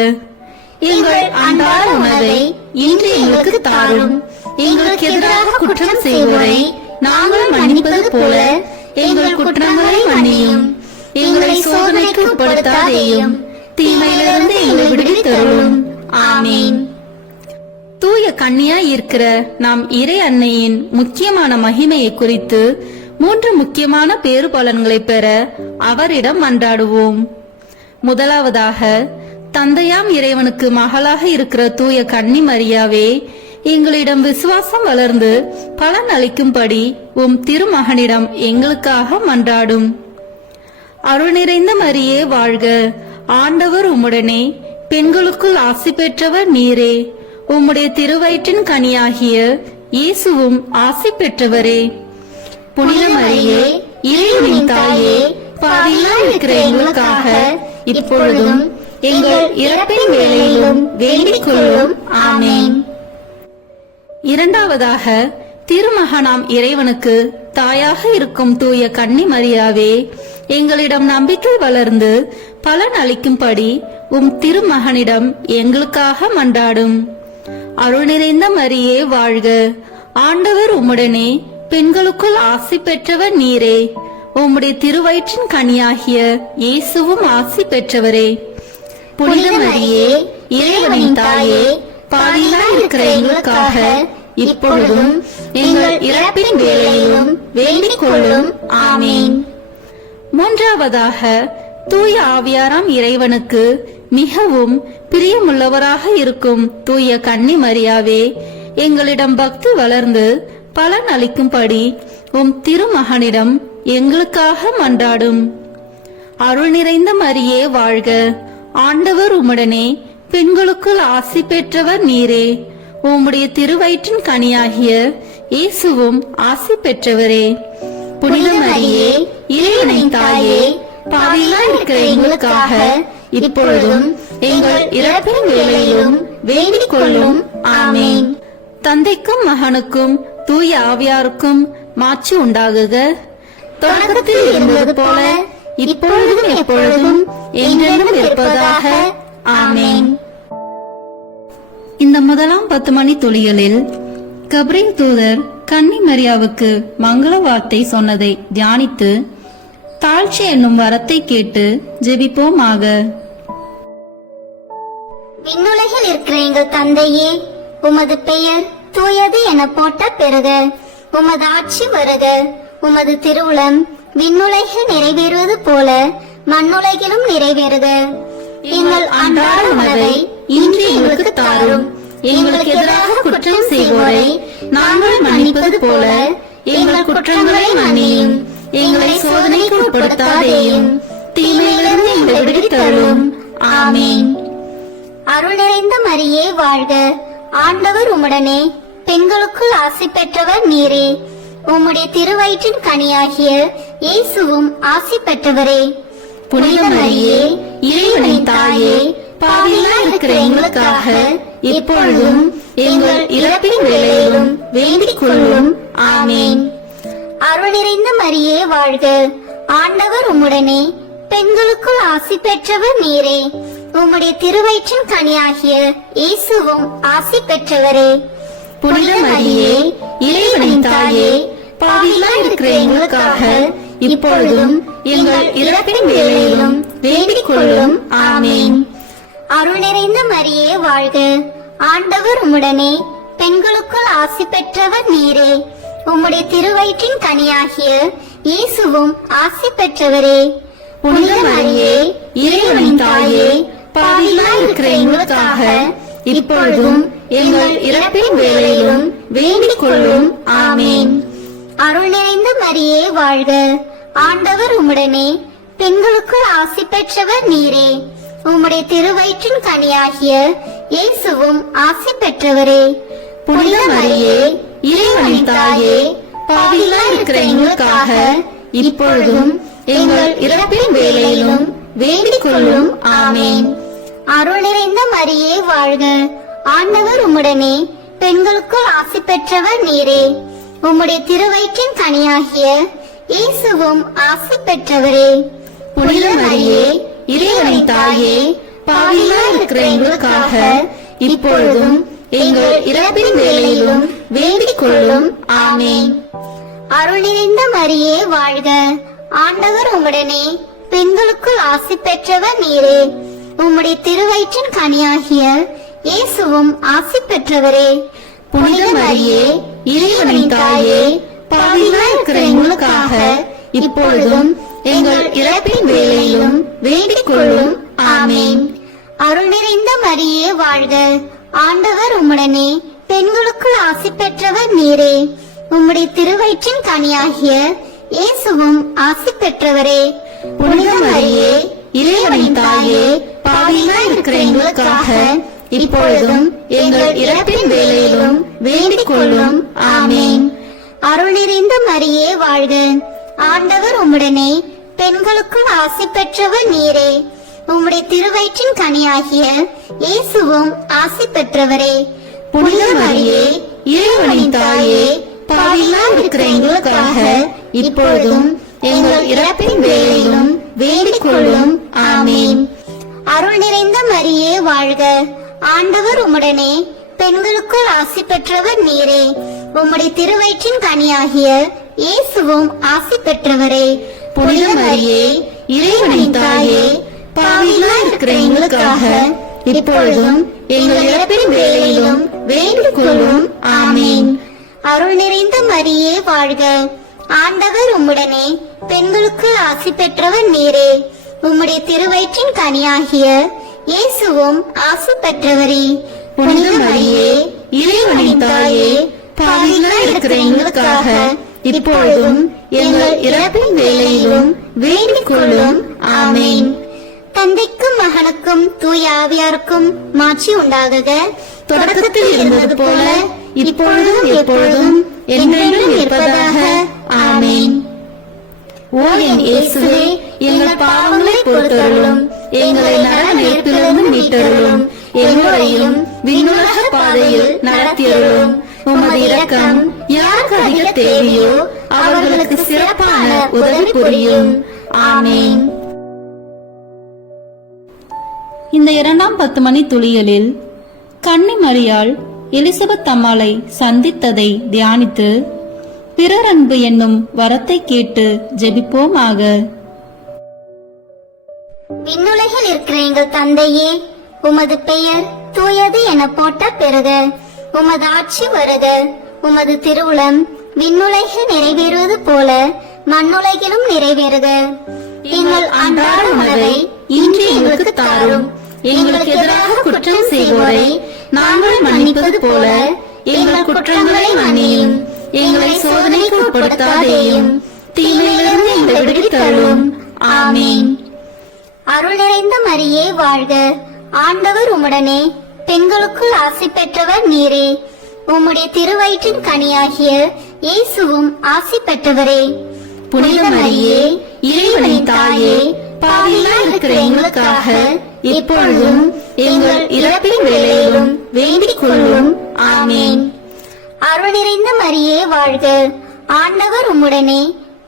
எங்கள் அன்றாட உணவை இன்று எங்களுக்கு தாரும். எங்களுக்கு எதிராக குற்றம் செய்வோரை நாங்கள் மன்னிப்பது போல எங்கள் குற்றங்களை மன்னியும். எங்களை சோதனைக்கு உட்படுத்தாதேயும், தீமையிலிருந்து எங்களை விடுவித்தருளும். ஆமீன். தூய கன்னியாய் இருக்கிற நாம் இறை அன்னையின் முக்கியமான மகிமையை குறித்து 3 முக்கியமான பேறு பலன்களை பெற அவரிடம் மன்றாடுவோம். முதலாவதாக, தந்தையாம் இறைவனுக்கு மகளாக இருக்கிற தூய கன்னி மரியாவே, எங்களிடம் விசுவாசம் வளர்ந்து பலன் அளிக்கும்படி உம் திருமகனிடம் எங்களுக்காக மன்றாடும். அருள் நிறைந்த மரியே வாழ்க. ஆண்டவர் உம்முடனே, பெண்களுக்குள் ஆசி பெற்றவர் நீரே. உம்முடைய திருவயிற்றின் கனியாகிய இயேசுவும் ஆசி பெற்றவரே. புனித மரியே, இறைவனின் தாயே, பாவிகளாய் இருக்கிற எங்களுக்காக இப்பொழுதும் எங்கள் இறப்பின் வேளையிலும் வேண்டிக் கொள்ளும். ஆமீன். இரண்டாவதாக, திருமகனாம் இறைவனுக்கு தாயாக இருக்கும் தூய கன்னி மரியாவே, எங்களிடம் நம்பிக்கை வளர்ந்து பலன் அளிக்கும்படி உம் திருமகனிடம் எங்களுக்காக மன்றாடும். அருள் நிறைந்த மரியே வாழ்க. ஆண்டவர் உம்முடனே, பெண்களுக்குள் ஆசி பெற்றவர் நீரே. உம்முடைய திருவயிற்றின் கனியாகிய இயேசுவும் ஆசி பெற்றவரே. புனித மரியே, இறைவனின் தாயே, பாவிகளாய் இருக்கிற எங்களுக்காக இப்பொழுதும் எங்கள் இறப்பின் வேளையிலும் வேண்டிக் கொள்ளும். ஆமீன். மூன்றாவதாக, தூய ஆவியாராம் இறைவனுக்கு மிகவும் பிரியமுள்ளவராக இருக்கும் தூய கன்னி மரியாவே, எங்களிடம் பக்தி வளர்ந்து பலன் அளிக்கும்படி உம் திருமகனிடம் எங்களுக்காக மன்றாடும். அருள் நிறைந்த மரியே வாழ்க. ஆண்டவர் உம்முடனே, பெண்களுக்குள் ஆசி பெற்றவர் நீரே. உம்முடைய திருவயிற்றின் கனியாகிய இயேசுவும் ஆசி பெற்றவரே. புனித மரியே, இறைவனின் தாயே, பாவிகளாய் இருக்கிற எங்களுக்காக இப்பொழுதும் எங்கள் இறப்பின் வேளையிலும் வேண்டிக் கொள்ளும். ஆமீன். தந்தைக்கும் மகனுக்கும் தூய ஆவியாருக்கும் மாட்சி உண்டாகுக. தொடக்கத்தில் இருந்தது போல இப்பொழுதும் எப்பொழுதும் என்றென்றும் இருப்பதாக. ஆமீன். இந்த முதலாம் 10 மணி துளிகளில் கப்ரியேல் தூதர் கன்னி மரியாவுக்கு மங்கள வார்த்தை சொன்னதை தியானித்து தாழ்ச்சி என்னும் வரத்தை கேட்டு ஜெபிப்போமாக. விண்ணுலகில் இருக்கிற எங்கள் தந்தையே, உமது பெயர் தூயது என போற்ற பெறுக. உமது ஆட்சி வருக. உமது திருவுளம் விண்ணுலகில் நிறைவேறுவது போல மண்ணுலகிலும் நிறைவேறுக. எங்கள் அன்றாட உணவை இன்று எங்களுக்கு தாரும். எங்களுக்கு எதிராக குற்றம் செய்வோரை நாங்கள் மன்னிப்பது போல எங்கள் குற்றங்களை மன்னியும். எங்களை சோதனைக்கு உட்படுத்தாதேயும், தீமையிலிருந்து எங்களை விடுவித்தருளும். ஆமீன். அருள் நிறைந்த மரியே வாழ்க. ஆண்டவர் உம்முடனே, பெண்களுக்குள் ஆசி பெற்றவர் நீரே. உம்முடைய திருவயிற்றின் கனியாகிய இயேசுவும் ஆசி பெற்றவரே. புனித மரியே, இறைவனின் தாயே, பாவிகளாய் இருக்கிற எங்களுக்காக இப்பொழுதும் எங்கள் இறப்பின் வேளையிலும் வேண்டிக் கொள்ளும். ஆமீன். அருள் நிறைந்த மரியே வாழ்க. ஆண்டவர் உம்முடனே, பெண்களுக்குள் ஆசி பெற்றவர் நீரே. உம்முடைய திருவயிற்றின் கனியாகிய இயேசுவும் ஆசி பெற்றவரே. புனித மரியே, இறைவனின் தாயே, பாவிகளாய் இருக்கிற எங்களுக்காக இப்பொழுதும் எங்கள் இறப்பின் வேளையிலும் வேண்டிக் கொள்ளும். ஆமீன். அருள் நிறைந்த மரியே வாழ்க. ஆண்டவர் உம்முடனே, பெண்களுக்குள் ஆசி பெற்றவர் நீரே. உம்முடைய திருவயிற்றின் கனியாகிய இயேசுவும் ஆசி பெற்றவரே. புனித மரியே, இறைவனின் தாயே, பாவிகளாய் இருக்கிற எங்களுக்காக இப்பொழுதும் எங்கள் இறப்பின் வேளையிலும் வேண்டிக் கொள்ளும். ஆமேன். அருள் நிறைந்த மரியே வாழ்க, ஆண்டவர் உம்முடனே, பெண்களுக்குள் ஆசி பெற்றவர் நீரே. உம்முடைய திருவயிற்றின் கனியாகிய இயேசுவும் ஆசி பெற்றவரே. புனித மரியே, இறைவனின் தாயே, பாவிகளாய் இருக்கிற எங்களுக்காக இப்பொழுதும் எங்கள் இறப்பின் வேளையிலும் வேண்டிக் கொள்ளும். ஆமேன். அருள் நிறைந்த மரியே வாழ்க, ஆண்டவர் உம்முடனே, பெண்களுக்குள் ஆசி பெற்றவர் நீரே. உம்முடைய திருவயிற்றின் கனியாகிய இயேசுவும் ஆசி பெற்றவரே. புனித மரியே, இறைவனின் தாயே, பாவிகளாய் இருக்கிற எங்களுக்காக இப்பொழுதும் எங்கள் இறப்பின் வேளையிலும் வேண்டிக் கொள்ளும். ஆமேன். அருள் நிறைந்த மரியே வாழ்க, ஆண்டவர் உம்முடனே, பெண்களுக்குள் ஆசி பெற்றவர் நீரே. உம்முடைய திருவயிற்றின் கனியாகிய இயேசுவும் ஆசி பெற்றவரே. புனித மரியே, இறைவனின் தாயே, பாவிகளாய் இருக்கிற எங்களுக்காக இப்பொழுதும் எங்கள் இறப்பின் வேளையிலும் வேண்டிக் கொள்ளும். ஆமேன். அருள் நிறைந்த மரியே வாழ்க, ஆண்டவர் உம்முடனே, பெண்களுக்குள் ஆசி பெற்றவர் நீரே. உம்முடைய திருவயிற்றின் கனியாகிய இயேசுவும் ஆசி பெற்றவரே. புனித மரியே, இறைவனின் தாயே, பாவிகளாய் இருக்கிற எங்களுக்காக இப்பொழுதும் எங்கள் இறப்பின் வேளையிலும் வேண்டிக் கொள்ளும். ஆமேன். அருள் நிறைந்த மரியே வாழ்க, ஆண்டவர் உம்முடனே, பெண்களுக்குள் ஆசி பெற்றவர் நீரே. உம்முடைய திருவயிற்றின் கனியாகிய இயேசுவும் ஆசி பெற்றவரே. புனித மரியே, இறைவனின் தாயே, பாவிகளாய் இருக்கிற எங்களுக்காக இப்பொழுதும் எங்கள் இறப்பின் வேளையிலும் வேண்டிக் கொள்ளும். ஆமேன். அருள் நிறைந்த மரியே வாழ்க, ஆண்டவர் உம்முடனே, பெண்களுக்குள் ஆசி பெற்றவர் நீரே. உம்முடைய திருவயிற்றின் கனியாகிய இயேசுவும் ஆசி பெற்றவரே. புனித மரியே, இறைவனின் தாயே, பாவிகளாய் இருக்கிற எங்களுக்காக இப்பொழுதும் எங்கள் இறப்பின் வேளையிலும் வேண்டிக் கொள்ளும். ஆமேன். அருள் நிறைந்த மரியே வாழ்க, ஆண்டவர் உம்முடனே, பெண்களுக்குள் ஆசி பெற்றவர் நீரே. உம்முடைய திருவயிற்றின் கனியாகிய இயேசுவும் ஆசி பெற்றவரே. புனித மரியே, இறைவனின் தாயே, பாவிகளாய் இருக்கிற எங்களுக்காக இப்பொழுதும் எங்கள் இறப்பின் வேளையிலும் வேண்டிக் கொள்ளும். ஆமேன். தந்தைக்கும் மகனுக்கும் தூய ஆவியாருக்கும் மாட்சி உண்டாகுக. தொடக்கத்தில் இருந்தது போல இப்பொழுதும் எப்பொழுதும் என்றென்றும் இருப்பதாக. ஆமேன். ஓ என் இயேசுவே, எங்கள் பாவங்களை பொறுத்தருளும், எங்களை நரக நெருப்பிலிருந்து மீட்டருளும், எங்களையும் விண்ணுலக பாதையில் நடத்தியருளும். உமது இரக்கம் யாருக்கு அதிக தேவையோ அவர்களுக்கு சிறப்பான உதவி புரியும். ஆமேன். இந்த 2ஆம் 10 மணி துளிகளில் கன்னி மரியாள் எலிசபெத் அம்மாளை சந்தித்ததை தியானித்து பிறர் அன்பு என்னும் வரத்தை கேட்டு ஜெபிப்போமாக. விண்ணுலகில் இருக்கிற எங்கள் தந்தையே, உமது பெயர் தூயது என போட்ட பிறகு உமது ஆட்சி வருக. உமது திருவுளம் விண்ணுலகில் நிறைவேறுவது போல மண்ணுலகிலும் நிறைவேறுக. எங்கள் அன்றாட உணவை இன்று எங்களுக்கு தாரும். எங்களுக்கு எதிராக குற்றம் செய்வோரை நாங்கள் மன்னிப்பது போல எங்கள் குற்றங்களை மன்னியும். எங்களை சோதனைக்கு உட்படுத்தாதேயும், தீமையிலிருந்து எங்களை விடுவித்தருளும். ஆமீன். அருள் நிறைந்த மரியே வாழ்க, ஆண்டவர் உம்முடனே, பெண்களுக்குள் ஆசி பெற்றவர் நீரே. உம்முடைய திருவயிற்றின் கனியாகிய இயேசுவும் ஆசி பெற்றவரே. புனித மரியே, இறைவனின் தாயே, பாவிகளாய் இருக்கிற எங்களுக்காக இப்பொழுதும் எங்கள் இறப்பின் வேளையிலும் வேண்டிக் கொள்ளும். ஆமீன். அருள் நிறைந்த மரியே வாழ்க, ஆண்டவர் உம்முடனே,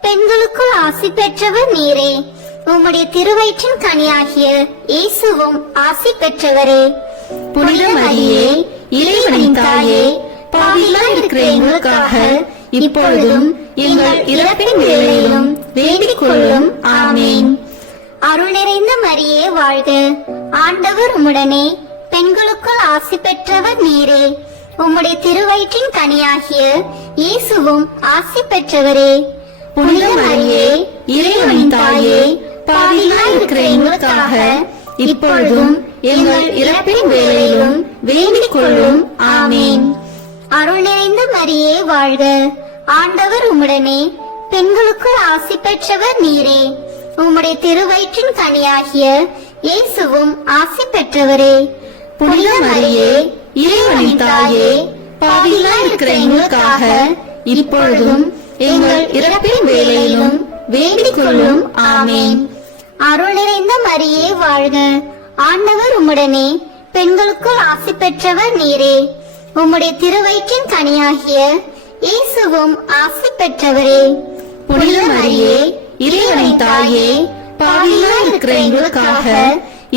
பெண்களுக்குள் ஆசி பெற்றவர் நீரே. உம்முடைய திருவயிற்றின் கனியாகிய இயேசுவும் ஆசி பெற்றவரே. புனித மரியே, இறைவனின் தாயே, பாவிகளாய் இருக்கிற எங்களுக்காக இப்பொழுதும் எங்கள் இறப்பின் வேளையிலும் வேண்டிக் கொள்ளும். ஆமீன். அருள் நிறைந்த மரியே வாழ்க, ஆண்டவர் உம்முடனே, பெண்களுக்குள் ஆசி பெற்றவர் நீரே. உம்முடைய திருவயிற்றின் கனியாகிய இயேசுவும் ஆசி பெற்றவரே. புனித மரியே, இறைவனின் தாயே, பாவிகளாய் இருக்கிற எங்களுக்காக இப்பொழுதும் எங்கள் இறப்பின் வேளையிலும் வேண்டிக் கொள்ளும். ஆமேன். அருள் நிறைந்த மரியே வாழ்க, ஆண்டவர் உம்முடனே, பெண்களுக்குள் ஆசி பெற்றவர் நீரே. உம்முடைய திருவயிற்றின் கனியாகிய இயேசுவும் ஆசி பெற்றவரே. புனித மரியே, இறைவனின் தாயே, பாவிகளாய் இருக்கிற எங்களுக்காக இப்பொழுதும் எங்கள் இறப்பின் வேளையிலும் வேண்டிக் கொள்ளும். ஆமேன். அருள் நிறைந்த மரியே வாழ்க, ஆண்டவர் உம்முடனே, பெண்களுக்குள் ஆசி பெற்றவர் நீரே. உம்முடைய திருவயிற்றின் கனியாகிய இயேசுவும் ஆசி பெற்றவரே. புனித மரியே, இறைவனின் தாயே, பாவிகளாய் இருக்கிற எங்களுக்காக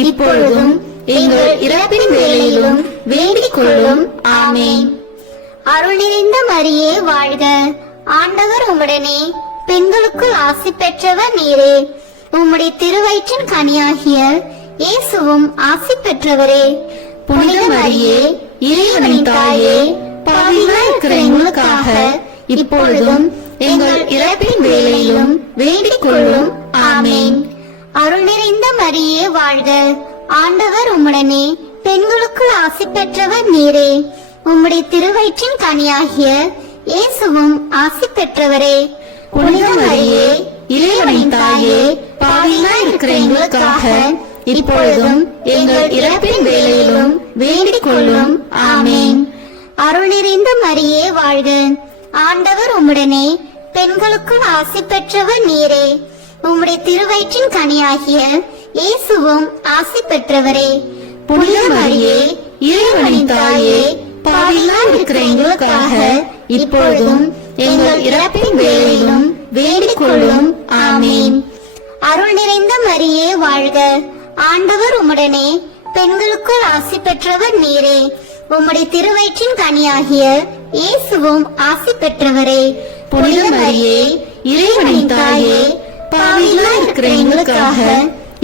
இப்பொழுதும் எங்கள் இறப்பின் வேளையிலும் வேண்டிக் கொள்ளும். ஆமேன். அருள் நிறைந்த மரியே வாழ்க, ஆண்டவர் உம்முடனே, பெண்களுக்குள் ஆசி பெற்றவர் நீரே. உம்முடைய திருவயிற்றின் கனியாகிய இயேசுவும் ஆசி பெற்றவரே. புனித மரியே, இறைவனின் தாயே, பாவிகளாய் இருக்கிற எங்களுக்காக இப்பொழுதும் எங்கள் இறப்பின் வேளையிலும் வேண்டிக் கொள்ளும். ஆமேன். அருள் நிறைந்த மரியே வாழ்க, ஆண்டவர் உம்முடனே, பெண்களுக்குள் ஆசி பெற்றவர் நீரே. உம்முடைய திருவயிற்றின் கனியாகிய இயேசுவும் ஆசி பெற்றவரே. புனித மரியே, இறைவனின் தாயே, பாவிகளாய் இருக்கிற எங்களுக்காக இப்பொழுதும் எங்கள் இறப்பின் வேளையிலும் வேண்டிக் கொள்ளும். ஆமேன். அருள் நிறைந்த மரியே வாழ்க, ஆண்டவர் உம்முடனே, பெண்களுக்குள் ஆசி பெற்றவர் நீரே. உம்முடைய திருவயிற்றின் கனியாகிய இயேசுவும் ஆசி பெற்றவரே. புனித மரியே, இறைவனின் தாயே, பாவிகளாய் இருக்கிற எங்களுக்காக இப்பொழுதும் எங்கள் இறப்பின் வேளையிலும் வேண்டிக் கொள்ளும். ஆமேன். அருள் நிறைந்த மரியே வாழ்க, ஆண்டவர் உம்முடனே, பெண்களுக்குள் ஆசி பெற்றவர் நீரே. உம்முடைய திருவயிற்றின் கனியாகிய இயேசுவும் ஆசி பெற்றவரே. புனித மரியே, இறைவனின் தாயே, பாவிகளாய் இருக்கிற எங்களுக்காக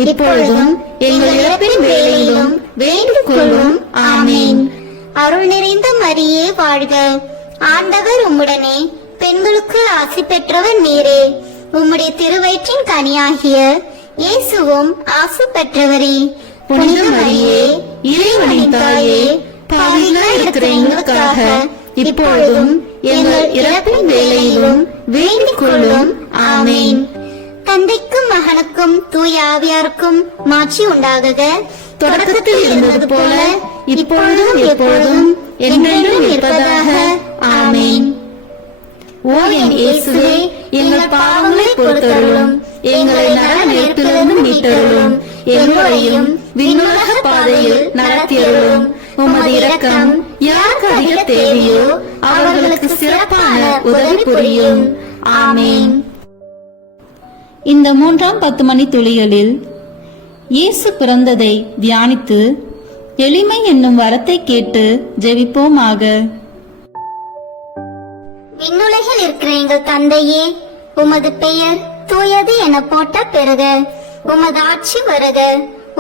இப்பொழுதும் எங்கள் இறப்பின் வேளையிலும் வேண்டிக் கொள்ளும். ஆமேன். அருள் நிறைந்த மரியே வாழ்க, ஆண்டவர் உம்முடனே, பெண்களுக்குள் ஆசி பெற்றவர் நீரே. உம்முடைய திருவயிற்றின் கனியாகிய இயேசுவும் ஆசி பெற்றவரே. புனித மரியே, இறைவனின் தாயே, பாவிகளாய் இருக்கிற எங்களுக்காக இப்பொழுதும் எங்கள் இறப்பின் வேளையிலும் வேண்டிக் கொள்ளும். ஆமேன். தந்தைக்கும் மகனுக்கும் தூய ஆவியாருக்கும் மாட்சி உண்டாகுக. தொடக்கத்தில் இருந்தது போல இப்பொழுதும் எப்பொழுதும் என்றென்றும் இருப்பதாக. ஆமேன். ஓ என் இயேசுவே, எங்கள் பாவங்களை பொறுத்தருளும், எங்களை நர நெருப்பிலிருந்து மீட்டருளும், எங்களையும் விண்ணுலக பாதையில் நடத்தியருளும். உமது இரக்கம் யாருக்கு அதிக தேவையோ அவர்களுக்கு சிறப்பான உதவி புரியும். ஆமேன். இந்த 3ஆம் 10 மணி துளிகளில் இயேசு பிறந்ததை தியானித்து எளிமை என்னும் வரத்தை கேட்டு ஜெபிப்போமாக. விண்ணுலகில் இருக்கிற எங்கள் தந்தையே, உமது பெயர் தூயது என போட்ட பெறுக. உமது ஆட்சி வருக.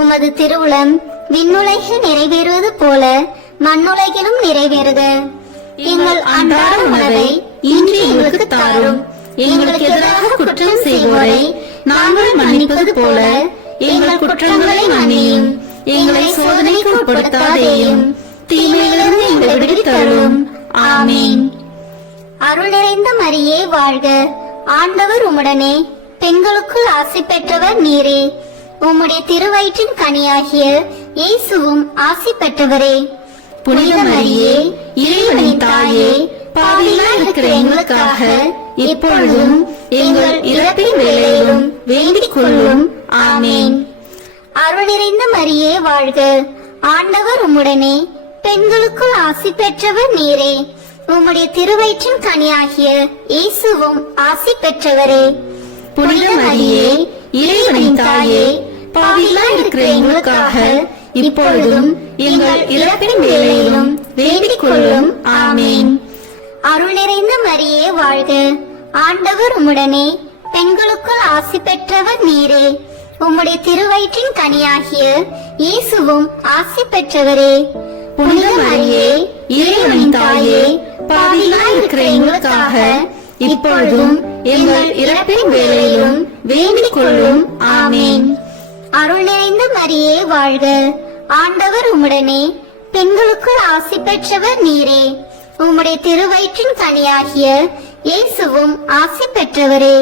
உமது திருவுளம் விண்ணுலகில் நிறைவேறுவது போல மண்ணுலகிலும் நிறைவேறுக. எங்கள் அன்றாட உணவை இன்று எங்களுக்கு தாரும். எங்களுக்கு எதிராக குற்றம் செய்வோரை நாங்கள் மன்னிப்பது போல எங்கள் குற்றங்களை மன்னியும். எங்களை சோதனைக்கு உட்படுத்தாதேயும், தீமையிலிருந்து எங்களை விடுவித்தருளும். ஆமீன். அருள் நிறைந்த மரியே வாழ்க, ஆண்டவர் உம்முடனே, பெண்களுக்குள் ஆசி பெற்றவர் நீரே. உம்முடைய திருவயிற்றின் கனியாகிய இயேசுவும் ஆசி பெற்றவரே. புனித மரியே, இறைவனின் தாயே, பாவிகளாய் இருக்கிற எங்களுக்காக இப்பொழுதும் எங்கள் இறப்பின் வேளையிலும் வேண்டிக் கொள்ளும். ஆமேன். அருள் நிறைந்த மரியே வாழ்க, ஆண்டவர் உம்முடனே, பெண்களுக்குள் ஆசி பெற்றவர் நீரே. உம்முடைய திருவயிற்றின் கனியாகிய இயேசுவும் ஆசி பெற்றவரே. புனித மரியே, இறைவனின் தாயே, பாவிகளாய் இருக்கிற எங்களுக்காக இப்பொழுதும் எங்கள் இறப்பின் வேளையிலும் வேண்டிக் கொள்ளும். ஆமேன். அருள் நிறைந்த மரியே வாழ்க, ஆண்டவர் உம்முடனே, பெண்களுக்குள் ஆசி பெற்றவர் நீரே. உம்முடைய திருவயிற்றின் கனியாகிய இயேசுவும் ஆசி பெற்றவரே. புனித மரியே, இறைவனின் தாயே, பாவிகளாய் இருக்கிற எங்களுக்காக இப்பொழுதும் எங்கள் இறப்பின் வேளையிலும் வேண்டிக் கொள்ளும். ஆமேன். அருள் நிறைந்த மரியே வாழ்க, ஆண்டவர் உம்முடனே பெண்களுக்குள் ஆசி பெற்றவர் நீரே. உம்முடைய திருவயிற்றின் கனியாகிய இயேசுவும் ஆசி பெற்றவரே.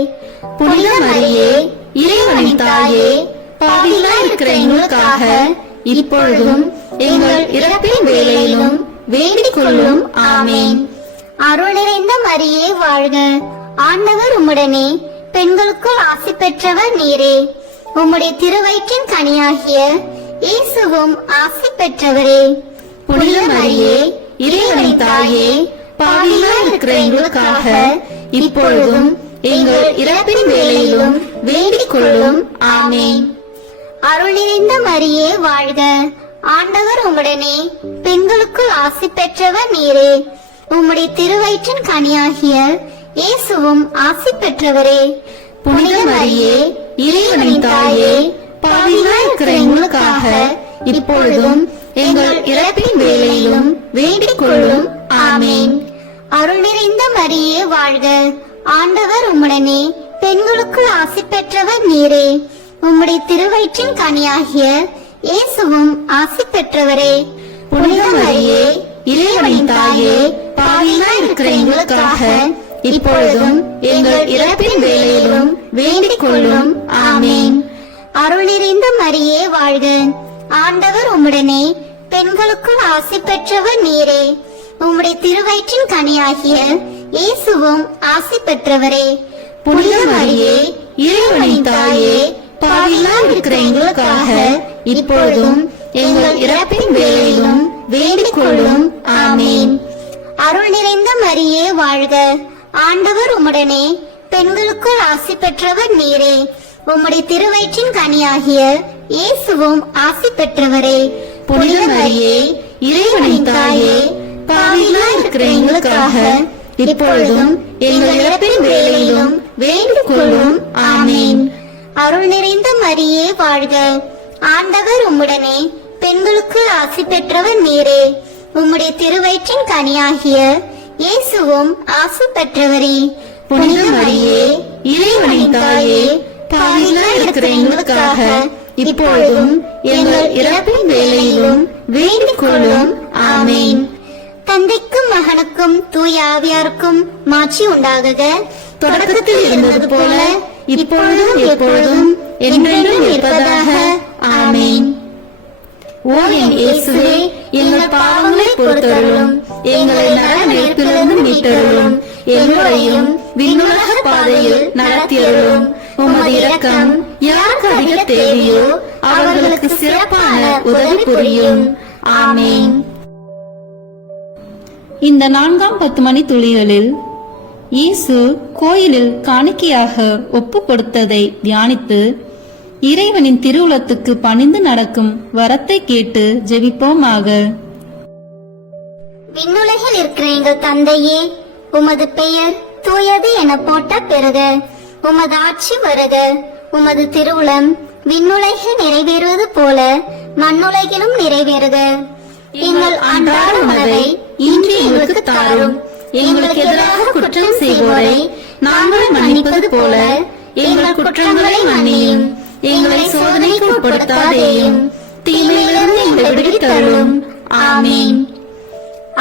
புனித மரியே, இறைவனின் தாயே, பாவிகளாய் இருக்கிற எங்களுக்காக இப்பொழுதும் எங்கள் இறப்பின் வேளையிலும் வேண்டிக் கொள்ளும். ஆமென். அருள் நிறைந்த மரியே வாழ்க. ஆண்டவர் உம்முடனே பெண்களுக்குள் ஆசி பெற்றவர் நீரே. உம்முடைய திருவயிற்றின் கனியாகிய இயேசுவும் ஆசி பெற்றவரே. புனித மரியே, இறைவனின் தாயே, பாவிகளாய் இருக்கிற எங்களுக்காக இப்பொழுதும் எங்கள் இறப்பின் வேளையிலும் வேண்டிக் கொள்ளும். ஆமென். அருள் நிறைந்த மரியே வாழ்க. ஆண்டவர் உம்முடனே பெண்களுக்குள் ஆசி பெற்றவர் நீரே. உம்முடைய திருவயிற்றின் கனியாகிய இயேசுவும் ஆசி பெற்றவரே. புனித மரியே, இறைவனின் தாயே, பாவிகளாய் இருக்கிற எங்களுக்காக இப்பொழுதும் எங்கள் இறப்பின் வேளையிலும் வேண்டிக் கொள்ளும். ஆமென். அருள் நிறைந்த மரியே வாழ்க. ஆண்டவர் உம்முடனே பெண்களுக்குள் ஆசி பெற்றவர் நீரே. உம்முடைய திருவயிற்றின் கனியாகிய இயேசுவும் ஆசி பெற்றவரே. புனித மரியே, இறைவனின் தாயே, பாவிகளாய் இருக்கிற எங்களுக்காக இப்பொழுதும் எங்கள் இறப்பின் வேளையிலும் வேண்டிக் கொள்ளும். ஆமென். அருள் நிறைந்த மரியே வாழ்க. ஆண்டவர் உம்முடனே பெண்களுக்குள் ஆசி பெற்றவர் நீரே. உம்முடைய திருவயிற்றின் கனியாகிய இயேசுவும் ஆசி பெற்றவரே. புனித மரியே, இறைவனின் தாயே, பாவிகளாய் இருக்கிற எங்களுக்காக இப்பொழுதும் எங்கள் இறப்பின் வேளையிலும் வேண்டிக் கொள்ளும். ஆமென். அருள் நிறைந்த மரியே வாழ்க. ஆண்டவர் உம்முடனே பெண்களுக்குள் ஆசி பெற்றவர் நீரே. உம்முடைய திருவயிற்றின் கனியாகிய இயேசுவும் ஆசி பெற்றவரே. புனித மரியே, இறைவனின் தாயே, பாவிகளாய் இருக்கிற எங்களுக்காக இப்பொழுதும் எங்கள் இறப்பின் வேளையிலும் வேண்டிக் கொள்ளும். ஆமென். அருள் நிறைந்த மரியே வாழ்க. ஆண்டவர் உம்முடனே பெண்களுக்குள் ஆசி பெற்றவர் நீரே. உம்முடைய திருவயிற்றின் கனியாகிய இயேசுவும் ஆசி பெற்றவரே. புனித மரியே, இறைவனின் தாயே, பாவிகளாய் இருக்கிற எங்களுக்காக இப்பொழுதும் எங்கள் இறப்பின் வேளையிலும் வேண்டிக் கொள்ளும். ஆமென். தந்தைக்கும் மகனுக்கும் தூய ஆவியாருக்கும் மாட்சி உண்டாகுக. தொடக்கத்தில் இருந்தது போல இப்பொழுதும் எப்பொழுதும் என்றென்றும் இருப்பதாக. ஆமென். ஓ என் இயேசுவே, எங்கள் பாவங்களை பொறுத்தருளும், எங்களை நரக நெருப்பிலிருந்து மீட்டருளும், எங்களையும் விண்ணுலக பாதையில் நடத்தியருளும். உமது இரக்கம் யாருக்கு அதிக தேவையோ அவர்களுக்கு சிறப்பான உதவி புரியும். ஆமென். இந்த 4ஆம் 10 மணி துளிகளில் இயேசு கோயிலில் காணிக்கையாக ஒப்பு கொடுத்ததை தியானித்து இறைவனின் திருவுளத்துக்கு பணிந்து நடக்கும் வரத்தை கேட்டு ஜெபிப்போமாக. விண்ணுலகில் இருக்கிற எங்கள் தந்தையே, உமது பெயர் தூயது என போட்ட பிறகு உமது ஆட்சி வருக. உமது திருவுளம் விண்ணுலகில் நிறைவேறுவது போல மண்ணுலகிலும் நிறைவேறுக. எங்கள் அன்றாட உணவை இன்று எங்களுக்கு தாரும். எங்களுக்கு எதிராக குற்றம் செய்வோரை நாங்கள் மன்னிப்பது போல எங்கள் குற்றங்களை மன்னியும். எங்களை சோதனைக்கு உட்படுத்தாதேயும், தீமையிலிருந்து எங்களை விடுவித்தருளும். ஆமென்.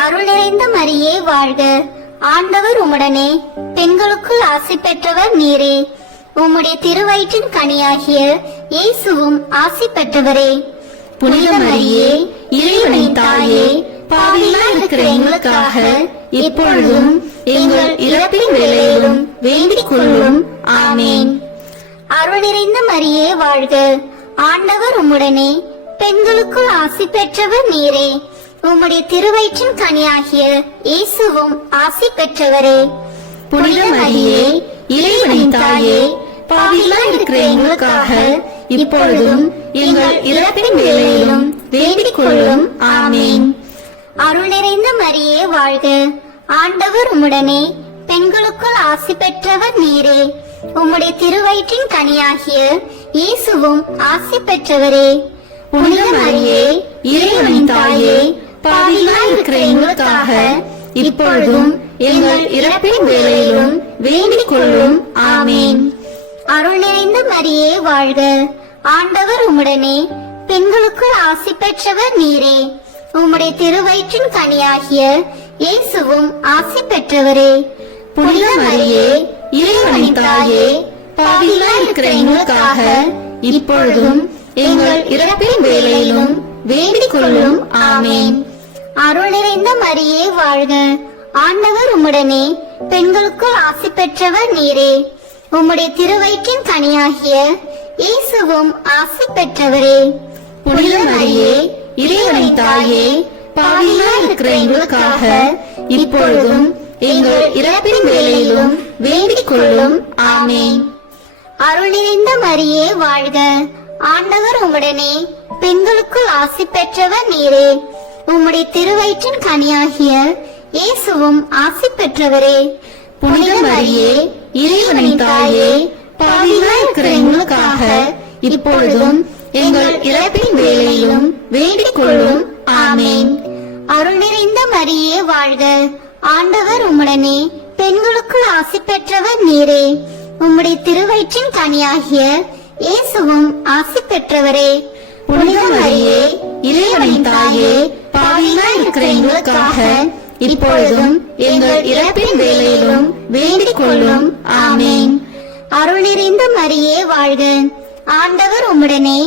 அருள் நிறைந்த மரியே வாழ்க. ஆண்டவர் உம்முடனே பெண்களுக்குள் ஆசி பெற்றவர் நீரே. உம்முடைய திருவயிற்றின் கனியாகிய இயேசுவும் ஆசி பெற்றவரே. புனித மரியே, இறைவனின் தாயே, பாவிகளாய் இருக்கிற எங்களுக்காக இப்பொழுதும் எங்கள் இறப்பின் வேளையிலும் வேண்டிக் கொள்ளும். ஆமென். அருள் நிறைந்த மரியே வாழ்க. ஆண்டவர் உம்முடனே பெண்களுக்குள் ஆசி பெற்றவர் நீரே. உம்முடைய திருவயிற்றின் கனியாகிய இயேசுவும் ஆசி பெற்றவரே. புனித மரியே, இறைவனின் தாயே, பாவிகளாய் இருக்கிற எங்களுக்காக இப்பொழுதும் எங்கள் இறப்பின் வேளையிலும் வேண்டிக் கொள்ளும். ஆமென். அருள் நிறைந்த மரியே வாழ்க. ஆண்டவர் உம்முடனே பெண்களுக்குள் ஆசி பெற்றவர் நீரே. உம்முடைய திருவயிற்றின் கனியாகிய இயேசுவும் ஆசி பெற்றவரே. புனித மரியே, இறைவனின் தாயே, பாவிகளாய் இருக்கிற எங்களுக்காக இப்பொழுதும் எங்கள் இறப்பின் வேளையிலும் வேண்டிக் கொள்ளும். ஆமென். அருள் நிறைந்த மரியே வாழ்க. ஆண்டவர் உம்முடனே பெண்களுக்குள் ஆசி பெற்றவர் நீரே. உம்முடைய திருவயிற்றின் கனியாகிய இயேசுவும் ஆசி பெற்றவரே. புனித மரியே, இறைவனின் தாயே, பாவிகளாய் இருக்கிற எங்களுக்காக இப்பொழுதும் எங்கள் இறப்பின் வேளையிலும் வேண்டிக் கொள்ளும். ஆமேன். அருள் நிறைந்த மரியே வாழ்க. ஆண்டவர் உம்முடனே, பெண்களுக்குள் ஆசி பெற்றவர் நீரே. உம்முடைய திருவயிற்றின் கனியாகிய இயேசுவும் ஆசி பெற்றவரே. புனித மரியே, இறைவனின் தாயே, பாவிகளாய் இருக்கிற எங்களுக்காக இப்பொழுதும் எங்கள் இறப்பின் வேளையிலும் வேண்டிக் கொள்ளும். ஆமேன். அருள் நிறைந்த மரியே வாழ்க. ஆண்டவர் உம்முடனே, பெண்களுக்குள் ஆசி பெற்றவர் நீரே. உம்முடைய திருவயிற்றின் கனியாகிய இயேசுவும் ஆசி பெற்றவரே. புனித மரியே, இறைவனின் தாயே, பாவிகளாய் இருக்கிற எங்களுக்காக இப்பொழுதும் எங்கள் இறப்பின் வேளையிலும் வேண்டிக் கொள்ளும். ஆமேன். அருள் நிறைந்த மரியே வாழ்க. ஆண்டவர் உம்முடனே, பெண்களுக்குள் ஆசி பெற்றவர் நீரே. உம்முடைய திருவயிற்றின் கனியாகிய இயேசுவும் ஆசி பெற்றவரே. புனித மரியே, இறைவனின் தாயே, பாவிகளாய் இருக்கிற எங்களுக்காக இப்பொழுதும் எங்கள் இறப்பின் வேளையிலும் வேண்டிக் கொள்ளும். ஆமேன். அருள் நிறைந்த மரியே வாழ்க. ஆண்டவர் உம்முடனே,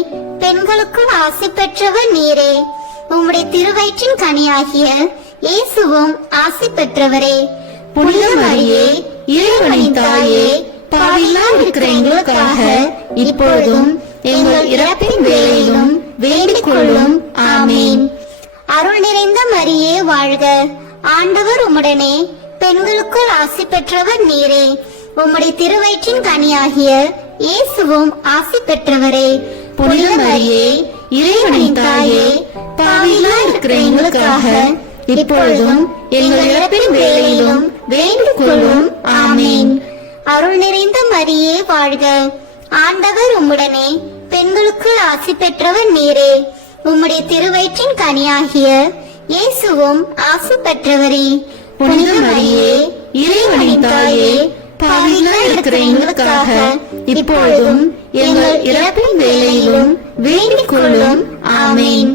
பெண்களுக்குள் ஆசி பெற்றவர் நீரே. உம்முடைய திருவயிற்றின் கனியாகிய இயேசுவும் ஆசி பெற்றவரே. புனித மரியே, இறைவனின் தாயே, பாவிகளாய் இருக்கிற எங்களுக்காக இப்பொழுதும் எங்கள் இறப்பின் வேளையிலும் வேண்டிக் கொள்ளும். ஆமேன். அருள் நிறைந்த மரியே வாழ்க. ஆண்டவர் உம்முடனே, பெண்களுக்குள் ஆசி பெற்றவர் நீரே. உம்முடைய திருவயிற்றின் கனியாகிய இயேசுவும் ஆசி பெற்றவரே. புனித மரியே, இறைவனின் தாயே, பாவிகளாய் இருக்கிற எங்களுக்காக இப்பொழுதும் எங்கள் இறப்பின் வேளையிலும் வேண்டிக் கொள்ளும். ஆமேன். அருள் நிறைந்த மரியே வாழ்க. ஆண்டவர் உம்முடனே, பெண்களுக்குள் ஆசி பெற்றவர் நீரே. உம்முடைய திருவயிற்றின் கனியாகிய இயேசுவும் ஆசி பெற்றவரே. புனித மரியே, இறைவனின் தாயே, பாவிகளாய் இருக்கிற எங்களுக்காக இப்பொழுதும் எங்கள் இறப்பின் வேளையிலும் வேண்டிக் கொள்ளும். ஆமேன்.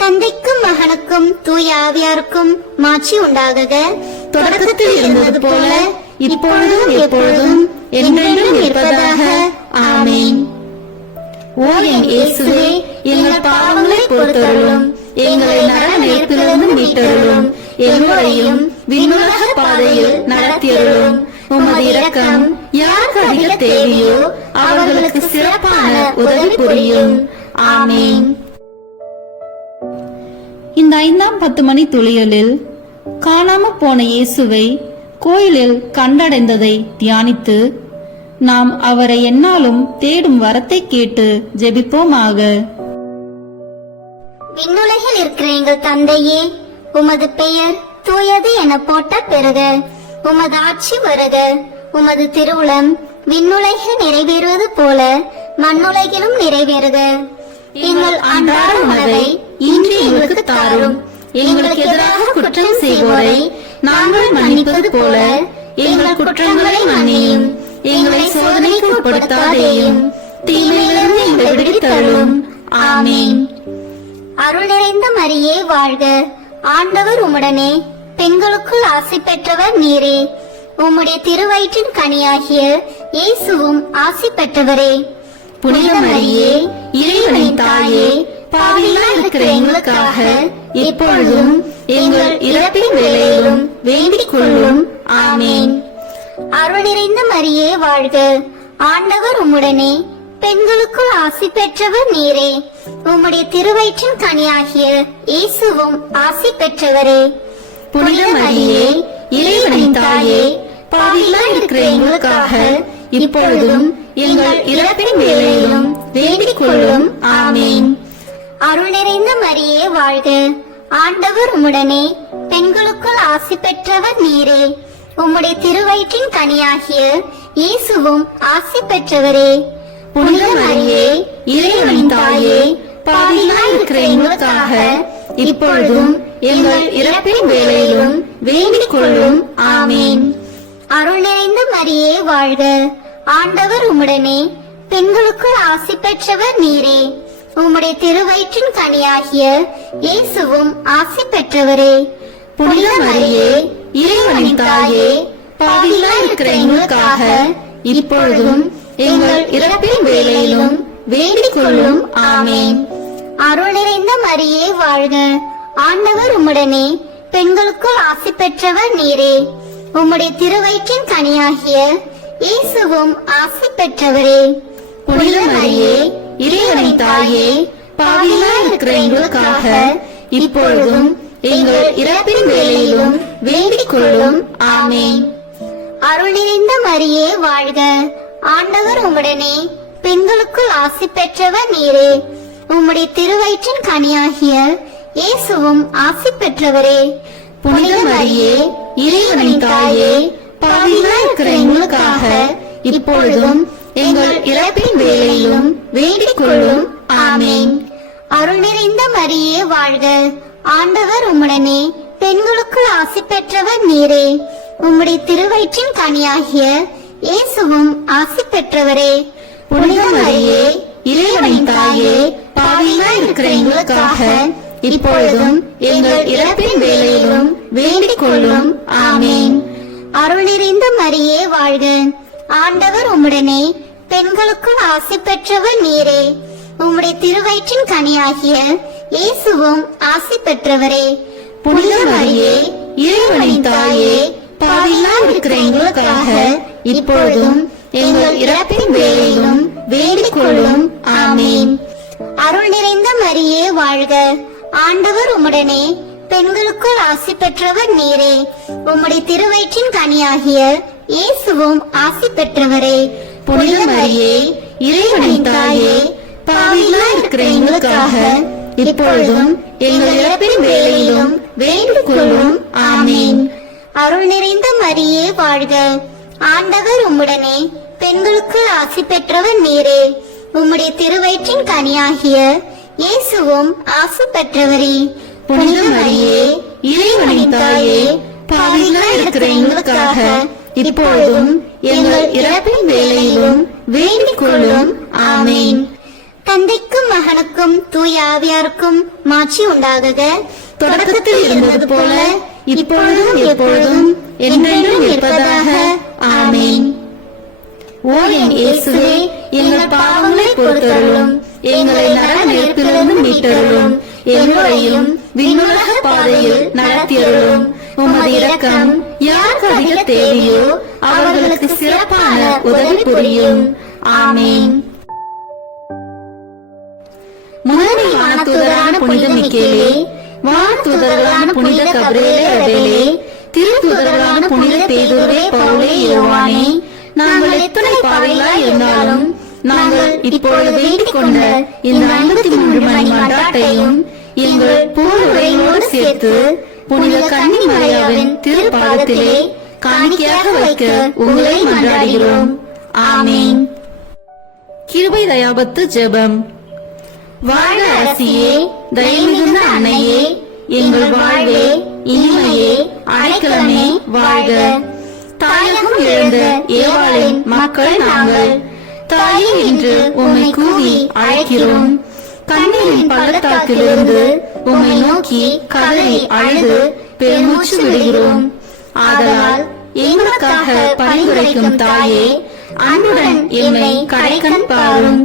தந்தைக்கும் மகனுக்கும் தூய ஆவியாருக்கும் மாட்சி உண்டாகுக. தொடக்கத்தில் இருந்தது போல இப்பொழுதும் எப்பொழுதும் என்றென்றும் இருப்பதாக. ஆமேன். ஓ என் இயேசுவே, எங்கள் பாவங்களை பொறுத்தருளும், எங்களை நரக நெருப்பிலிருந்து மீட்டருளும், எங்களையும் விண்ணுலக பாதையில் நடத்தியருளும். உமது இரக்கம் யாருக்கு அதிக தேவையோ அவர்களுக்கு சிறப்பான உதவி புரியும். ஆமேன். இந்த 5ஆம் 10 மணி துளிகளில் காணாம போன இயேசுவை கோயிலில் கண்டடைந்ததை தியானித்து நாம் அவரை எந்நாளும் தேடும் வரத்தை கேட்டு ஜெபிப்போமாக. விண்ணுலகில் இருக்கிற எங்கள் தந்தையே, உமது பெயர் தூயது என போட்ட பிறக உமது ஆட்சி வருக. உமது திருவுளம் விண்ணுலகில் நிறைவேறுவது போல மண்ணுலகிலும் நிறைவேறுக. எங்கள் அன்றாட உணவை இன்று எங்களுக்கு தாரும். எங்களுக்கு எதிராக குற்றம் செய்வோரை நாங்கள் மன்னிப்பது போல எங்கள் குற்றங்களை மன்னியும். எங்களை சோதனைக்கு உட்படுத்தாதேயும், தீமையிலிருந்து எங்களை விடுவித்தருளும். ஆமேன். அருள் நிறைந்த மரியே வாழ்க. ஆண்டவர் உம்முடனே, பெண்களுக்குள் ஆசி பெற்றவர் நீரே. உம்முடைய திருவயிற்றின் கனியாகிய இயேசுவும் ஆசி பெற்றவரே. புனித மரியே, இறைவனின் தாயே, பாவிகளாய் இருக்கிற எங்களுக்காக இப்பொழுதும் எங்கள் இறப்பின் வேளையிலும் வேண்டிக் கொள்ளும். ஆமேன். அருள் நிறைந்த மரியே வாழ்க. ஆண்டவர் உம்முடனே, பெண்களுக்குள் ஆசி பெற்றவர் நீரே. உம்முடைய திருவயிற்றின் கனியாகிய இயேசுவும் ஆசி பெற்றவரே. புனித மரியே, இறைவனின் தாயே, பாவிகளாய் இருக்கிற எங்களுக்காக இப்பொழுதும் எங்கள் இறப்பின் வேளையிலும் வேண்டிக் கொள்ளும். ஆமேன். அருள் நிறைந்த மரியே வாழ்க. ஆண்டவர் உம்முடனே, பெண்களுக்குள் ஆசி பெற்றவர் நீரே. உம்முடைய திருவயிற்றின் கனியாகிய இயேசுவும் ஆசி பெற்றவரே. புனித மரியே, இறைவனின் தாயே, பாவிகளாய் இருக்கிற எங்களுக்காக இப்பொழுதும் எங்கள் இறப்பின் வேளையிலும் வேண்டிக் கொள்ளும். ஆமேன். அருள் நிறைந்த மரியே வாழ்க. ஆண்டவர் உம்முடனே, பெண்களுக்குள் ஆசி பெற்றவர் நீரே. உம்முடைய திருவயிற்றின் கனியாகிய இயேசுவும் ஆசி பெற்றவரே. புனித மரியே, இறைவனின் தாயே, பாவிகளாய் இருக்கிற எங்களுக்காக இப்பொழுதும் எங்கள் இறப்பின் வேளையிலும் வேண்டிக் கொள்ளும். ஆமேன். அருள் நிறைந்த மரியே வாழ்க. ஆண்டவர் உம்முடனே, பெண்களுக்குள் ஆசி பெற்றவர் நீரே. உம்முடைய திருவயிற்றின் கனியாகிய இயேசுவும் ஆசி பெற்றவரே. புனித மரியே, இறைவனின் தாயே, பாவிகளாய் இருக்கிற எங்களுக்காக இப்பொழுதும் எங்கள் இறப்பின் வேளையிலும் வேண்டிக் கொள்ளும். ஆமேன். அருள் நிறைந்த மரியே வாழ்க. ஆண்டவர் உம்முடனே, பெண்களுக்குள் ஆசி பெற்றவர் நீரே. உம்முடைய திருவயிற்றின் கனியாகிய இயேசுவும் ஆசி பெற்றவரே. புனித மரியே, இறைவனின் தாயே, பாவிகளாய் இருக்கிற எங்களுக்காக இப்பொழுதும் எங்கள் இறப்பின் வேளையிலும் வேண்டிக் கொள்ளும். ஆமேன். அருள் நிறைந்த மரியே வாழ்க. ஆண்டவர் உம்முடனே, பெண்களுக்குள் ஆசி பெற்றவர் நீரே. உம்முடைய திருவயிற்றின் கனியாகிய இயேசுவும் ஆசி பெற்றவரே. புனித மரியே, இறைவனின் தாயே, பாவிகளாய் இருக்கிற எங்களுக்காக இப்பொழுதும் எங்கள் இறப்பின் வேளையிலும் வேண்டிக் கொள்ளும். ஆமேன். அருள் நிறைந்த மரியே வாழ்க. ஆண்டவர் உம்முடனே, பெண்களுக்குள் ஆசி பெற்றவர் நீரே. உம்முடைய திருவயிற்றின் கனியாகிய இயேசுவும் ஆசி பெற்றவரே. புனித மரியே, இறைவனின் தாயே, பாவிகளாய் இருக்கிற எங்களுக்காக இப்பொழுதும் எங்கள் இறப்பின் வேளையிலும் வேண்டிக் கொள்ளும். ஆமேன். அருள் நிறைந்த மரியே வாழ்க. ஆண்டவர் உம்முடனே, பெண்களுக்குள் ஆசி பெற்றவர் நீரே. உம்முடைய திருவயிற்றின் கனியாகிய இயேசுவும் ஆசி பெற்றவரே. புனித மரியே, இறைவனின் தாயே, பாவிகளாய் இருக்கிற எங்களுக்காக இப்பொழுதும் எங்கள் இறப்பின் வேளையிலும் வேண்டிக் கொள்ளும். ஆமேன். அருள் நிறைந்த மரியே வாழ்க. ஆண்டவர் உம்முடனே, பெண்களுக்குள் ஆசி பெற்றவர் நீரே. உம்முடைய திருவயிற்றின் கனியாகிய இயேசுவும் ஆசி பெற்றவரே. புனித மரியே, இறைவனின் தாயே, பாவிகளாய் இருக்கிற எங்களுக்காக இப்பொழுதும் எங்கள் இறப்பின் வேளையிலும் வேண்டிக் கொள்ளும். ஆமேன். தந்தைக்கும் மகனுக்கும் தூய ஆவியாருக்கும் மாட்சி உண்டாகுக. தொடக்கத்தில் இருந்தது போல இப்பொழுதும் எப்பொழுதும் என்றென்றும் இருப்பதாக. ஆமேன். ஓ என் இயேசுவே, எங்கள் பாவங்களை பொறுத்தருளும், எங்களை நரக நெருப்பிலிருந்து மீட்டருளும், எங்களையும் விண்ணுலக பாதையில் நடத்தியருளும். உமது இரக்கம் யாருக்கு அதிக தேவையோ அவர்களுக்கு சிறப்பான உதவி புரியும். ஆமேன். முதன்மை வானதூதரான புனித மிக்கேலே, வானதூதர்களான புனித கபிரியேலே ரபேலே, திருத்தூதர்களான புனித பேதுருவே, பவுலே, யோவானே, நாங்கள் எத்தனை பாவிகளாய் இருந்தாலும் நாங்கள் இப்பொழுது வேண்டிக் கொண்ட இந்த 53 மணி மன்றாட்டையும் எங்கள் பூவுரையோடு சேர்த்து புனித கன்னி மரியாவின் திருப்பாதத்திலே காணிக்கையாக வைக்க உங்களை மன்றாடுகிறோம். ஆமேன். கிருபை தயாபத்து ஜெபம். வாழ அரசியே, தயமிகுந்த அன்னையே, எங்கள் வாழ்வே, இனிமையே, அடைக்கலமே வாழ்க. தாயகம் இழந்த ஏவாளின் மக்கள் நாங்கள், தாயே என்று உம்மை கூவி அழைக்கிறோம். கண்ணீரின் பள்ளத்தாக்கிலிருந்து உம்மை நோக்கி கதறி அழுது பெருமூச்சு விடுகிறோம். ஆதலால் எங்களுக்காக பரிந்துரைக்கும் தாயே, அன்புடன் எம்மை கடைக்கண் பாரும்.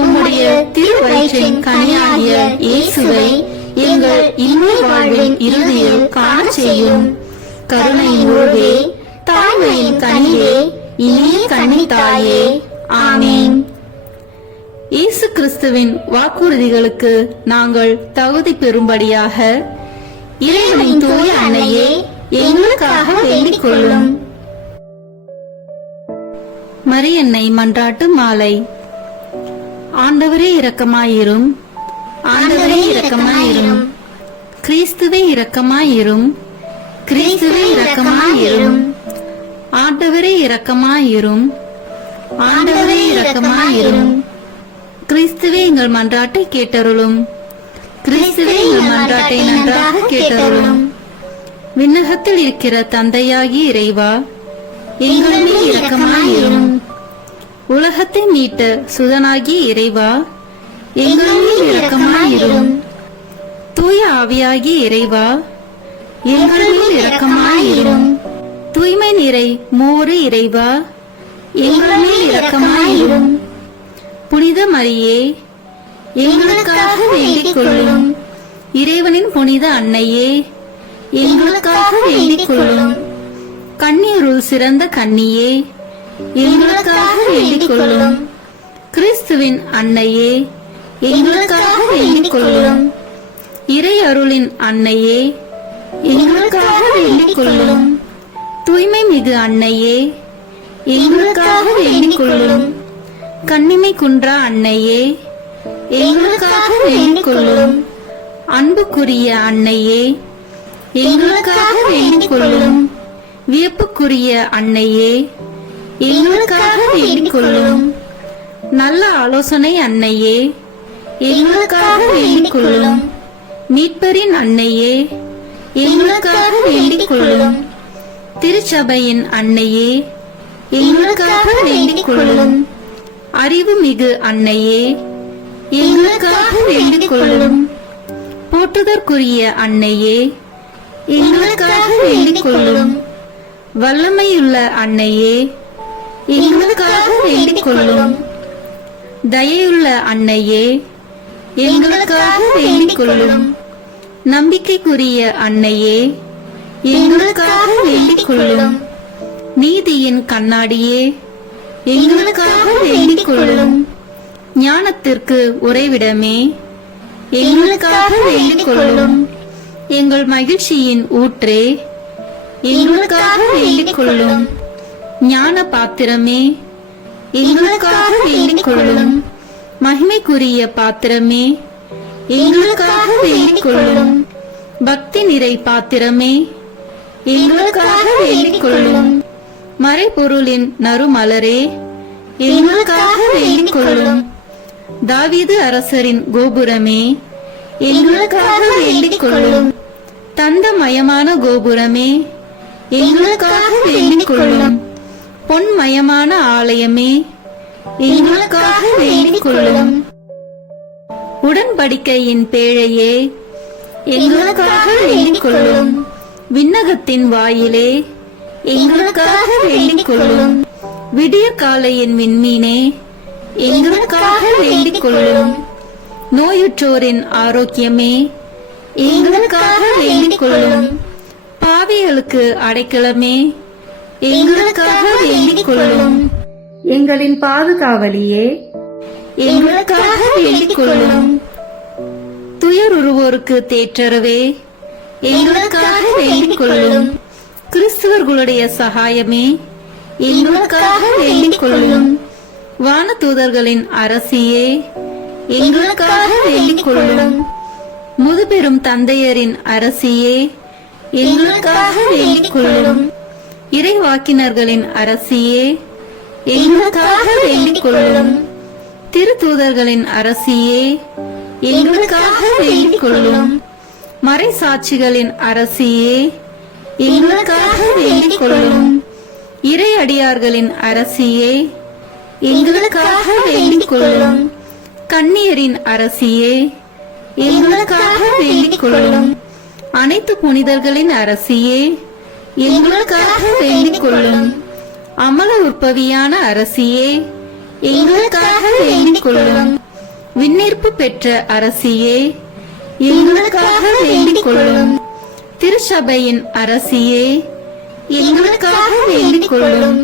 உம்முடைய திருவயிற்றின் கனியாகிய இயேசுவை எங்கள் இன்மை வாழ்வின் இறுதியில் காண செய்யும். கருணையின் உருவே, தாழ்மையின் கனிவே, இனிய கன்னி தாயே. ஆமேன். இயேசு கிறிஸ்துவின் வாக்குறுதிகளுக்கு நாங்கள் தகுதி பெறும்படியாக இறைவனின் தூய அன்னையே, எங்களுக்காக வேண்டிக் கொள்ளும். மரியன்னை மன்றாட்டு மாலை. ஆண்டவரே இரக்கமாயிரும், ஆண்டவரே இரக்கமாயிரும், கிறிஸ்துவே இரக்கமாயிரும், கிறிஸ்துவே இரக்கமாயிரும், ஆண்டவரே இரக்கமாயிரும், ஆண்டவரே இரக்கமாயிரும், கிறிஸ்துவே எங்கள் மன்றாட்டை கேட்டருளும், கிறிஸ்துவே எங்கள் மன்றாட்டை நன்றாக கேட்டருளும். விண்ணகத்தில் இருக்கிற தந்தையாகிய இறைவா, எங்கள் மேல் இரக்கமாயிரும். உலகத்தை மீட்ட சுதனாகிய இறைவா, எங்கள் மேல் இரக்கமாயிரும். தூய ஆவியாகிய இறைவா, எங்கள் மேல் இரக்கமாயிரும். தூய்மை நிறை மூவரு இறைவா, எங்கள் மேல் இரக்கமாயிரும். புனித மரியே, எங்களுக்காக வேண்டிக் கொள்ளும். இறைவனின் புனித அன்னையே, எங்களுக்காக வேண்டிக் கொள்ளும். கன்னியருள் சிறந்த கன்னியே, எங்களுக்காக வேண்டிக் கொள்ளும். கிறிஸ்துவின் அன்னையே, எங்களுக்காக வேண்டிக் கொள்ளும். இறை அருளின் அன்னையே, எங்களுக்காக வேண்டிக் கொள்ளும். தூய்மை மிகு அன்னையே, எங்களுக்காக வேண்டிக் கொள்ளும். கன்னிமை குன்றா அன்னையே, எங்களுக்காக வேண்டிக் கொள்ளும். அன்புக்குரிய அன்னையே, எங்களுக்காக வேண்டிக் கொள்ளும். வியப்புக்குரிய அன்னையே, எங்களுக்காக வேண்டிக் கொள்ளும். நல்ல ஆலோசனை அன்னையே, எங்களுக்காக வேண்டிக் கொள்ளும். மீட்பரின் அன்னையே, எங்களுக்காக வேண்டிக் கொள்ளும். திருச்சபையின் அன்னையே, எங்களுக்காக வேண்டிக் கொள்ளும். அறிவு மிகு அன்னையே, எங்களுக்காக வேண்டிக் கொள்ளும். போற்றுதற்குரிய அன்னையே, எங்களுக்காக வேண்டிக் கொள்ளும். வல்லமையுள்ள அன்னையே, எங்களுக்காக வேண்டிக் கொள்ளும். தயையுள்ள அன்னையே, எங்களுக்காக வேண்டிக் கொள்ளும். நம்பிக்கைக்குரிய அன்னையே, எங்களுக்காக வேண்டிக் கொள்ளும். நீதியின் கண்ணாடியே, எங்களுக்காக வேண்டிக் கொள்ளும். ஞானத்திற்கு உறைவிடமே, எங்களுக்காக வேண்டிக் கொள்ளும். எங்கள் மகிழ்ச்சியின் ஊற்றே, எங்களுக்காக வேண்டிக் கொள்ளும். ஞான பாத்திரமே, எங்களுக்காக வேண்டிக் கொள்ளும். மகிமைக்குரிய பாத்திரமே, எங்களுக்காக வேண்டிக் கொள்ளும். பக்தி நிறை பாத்திரமே, எங்களுக்காக வேண்டிக் கொள்ளும். மறைபொருளின் நறுமலரே, எங்களுக்காக வேண்டிக் கொள்ளும். தாவீது அரசரின் கோபுரமே, எங்களுக்காக வேண்டிக் கொள்ளும். தந்தமயமான கோபுரமே, எங்களுக்காக வேண்டிக் கொள்ளும். பொன்மயமான ஆலயமே, எங்களுக்காக வேண்டிக் கொள்ளும். உடன்படிக்கையின் பேழையே, எங்களுக்காக வேண்டிக் கொள்ளும். விண்ணகத்தின் வாயிலே, எங்களுக்காக வேண்டிக் கொள்ளும். விடிய காலையின் விண்மீனே, எங்களுக்காக வேண்டிக் கொள்ளும். நோயுற்றோரின் ஆரோக்கியமே, எங்களுக்காக வேண்டிக் கொள்ளும். பாவிகளுக்கு அடைக்கலமே, எங்களுக்காக வேண்டிக் கொள்ளும். எங்களின் பாதுகாவலியே, எங்களுக்காக வேண்டிக் கொள்ளும். துயருருவோருக்கு தேற்றரவே, எங்களுக்காக வேண்டிக் கொள்ளும். கிறிஸ்துவர்களுடைய சகாயமே, எங்களுக்காக வேண்டிக் கொள்ளும். வானதூதர்களின் அரசியே, எங்களுக்காக வேண்டிக் கொள்ளும். முதுபெரும் தந்தையரின் அரசியே, எங்களுக்காக வேண்டிக் கொள்ளும். இறைவாக்கினர்களின் அரசியே, எங்களுக்காக வேண்டிக் கொள்ளும். திருத்தூதர்களின் அரசியே, எங்களுக்காக வேண்டிக் கொள்ளும். மறைசாட்சிகளின் அரசியே, எங்களுக்காக வேண்டிக் கொள்ளும். இறை அடியார்களின் அரசியே, எங்களுக்காக வேண்டிக் கொள்ளும். கன்னியரின் அரசியே, எங்களுக்காக வேண்டிக் கொள்ளும். அனைத்து புனிதர்களின் அரசியே, எங்களுக்காக வேண்டிக் கொள்ளும். அமல உற்பவியான அரசியே, எங்களுக்காக வேண்டிக் கொள்ளும். விண்ணேற்பு பெற்ற அரசியே, எங்களுக்காக வேண்டிக் கொள்ளும். திருச்சபையின் அரசியே, எங்களுக்காக வேண்டிக் கொள்ளும்.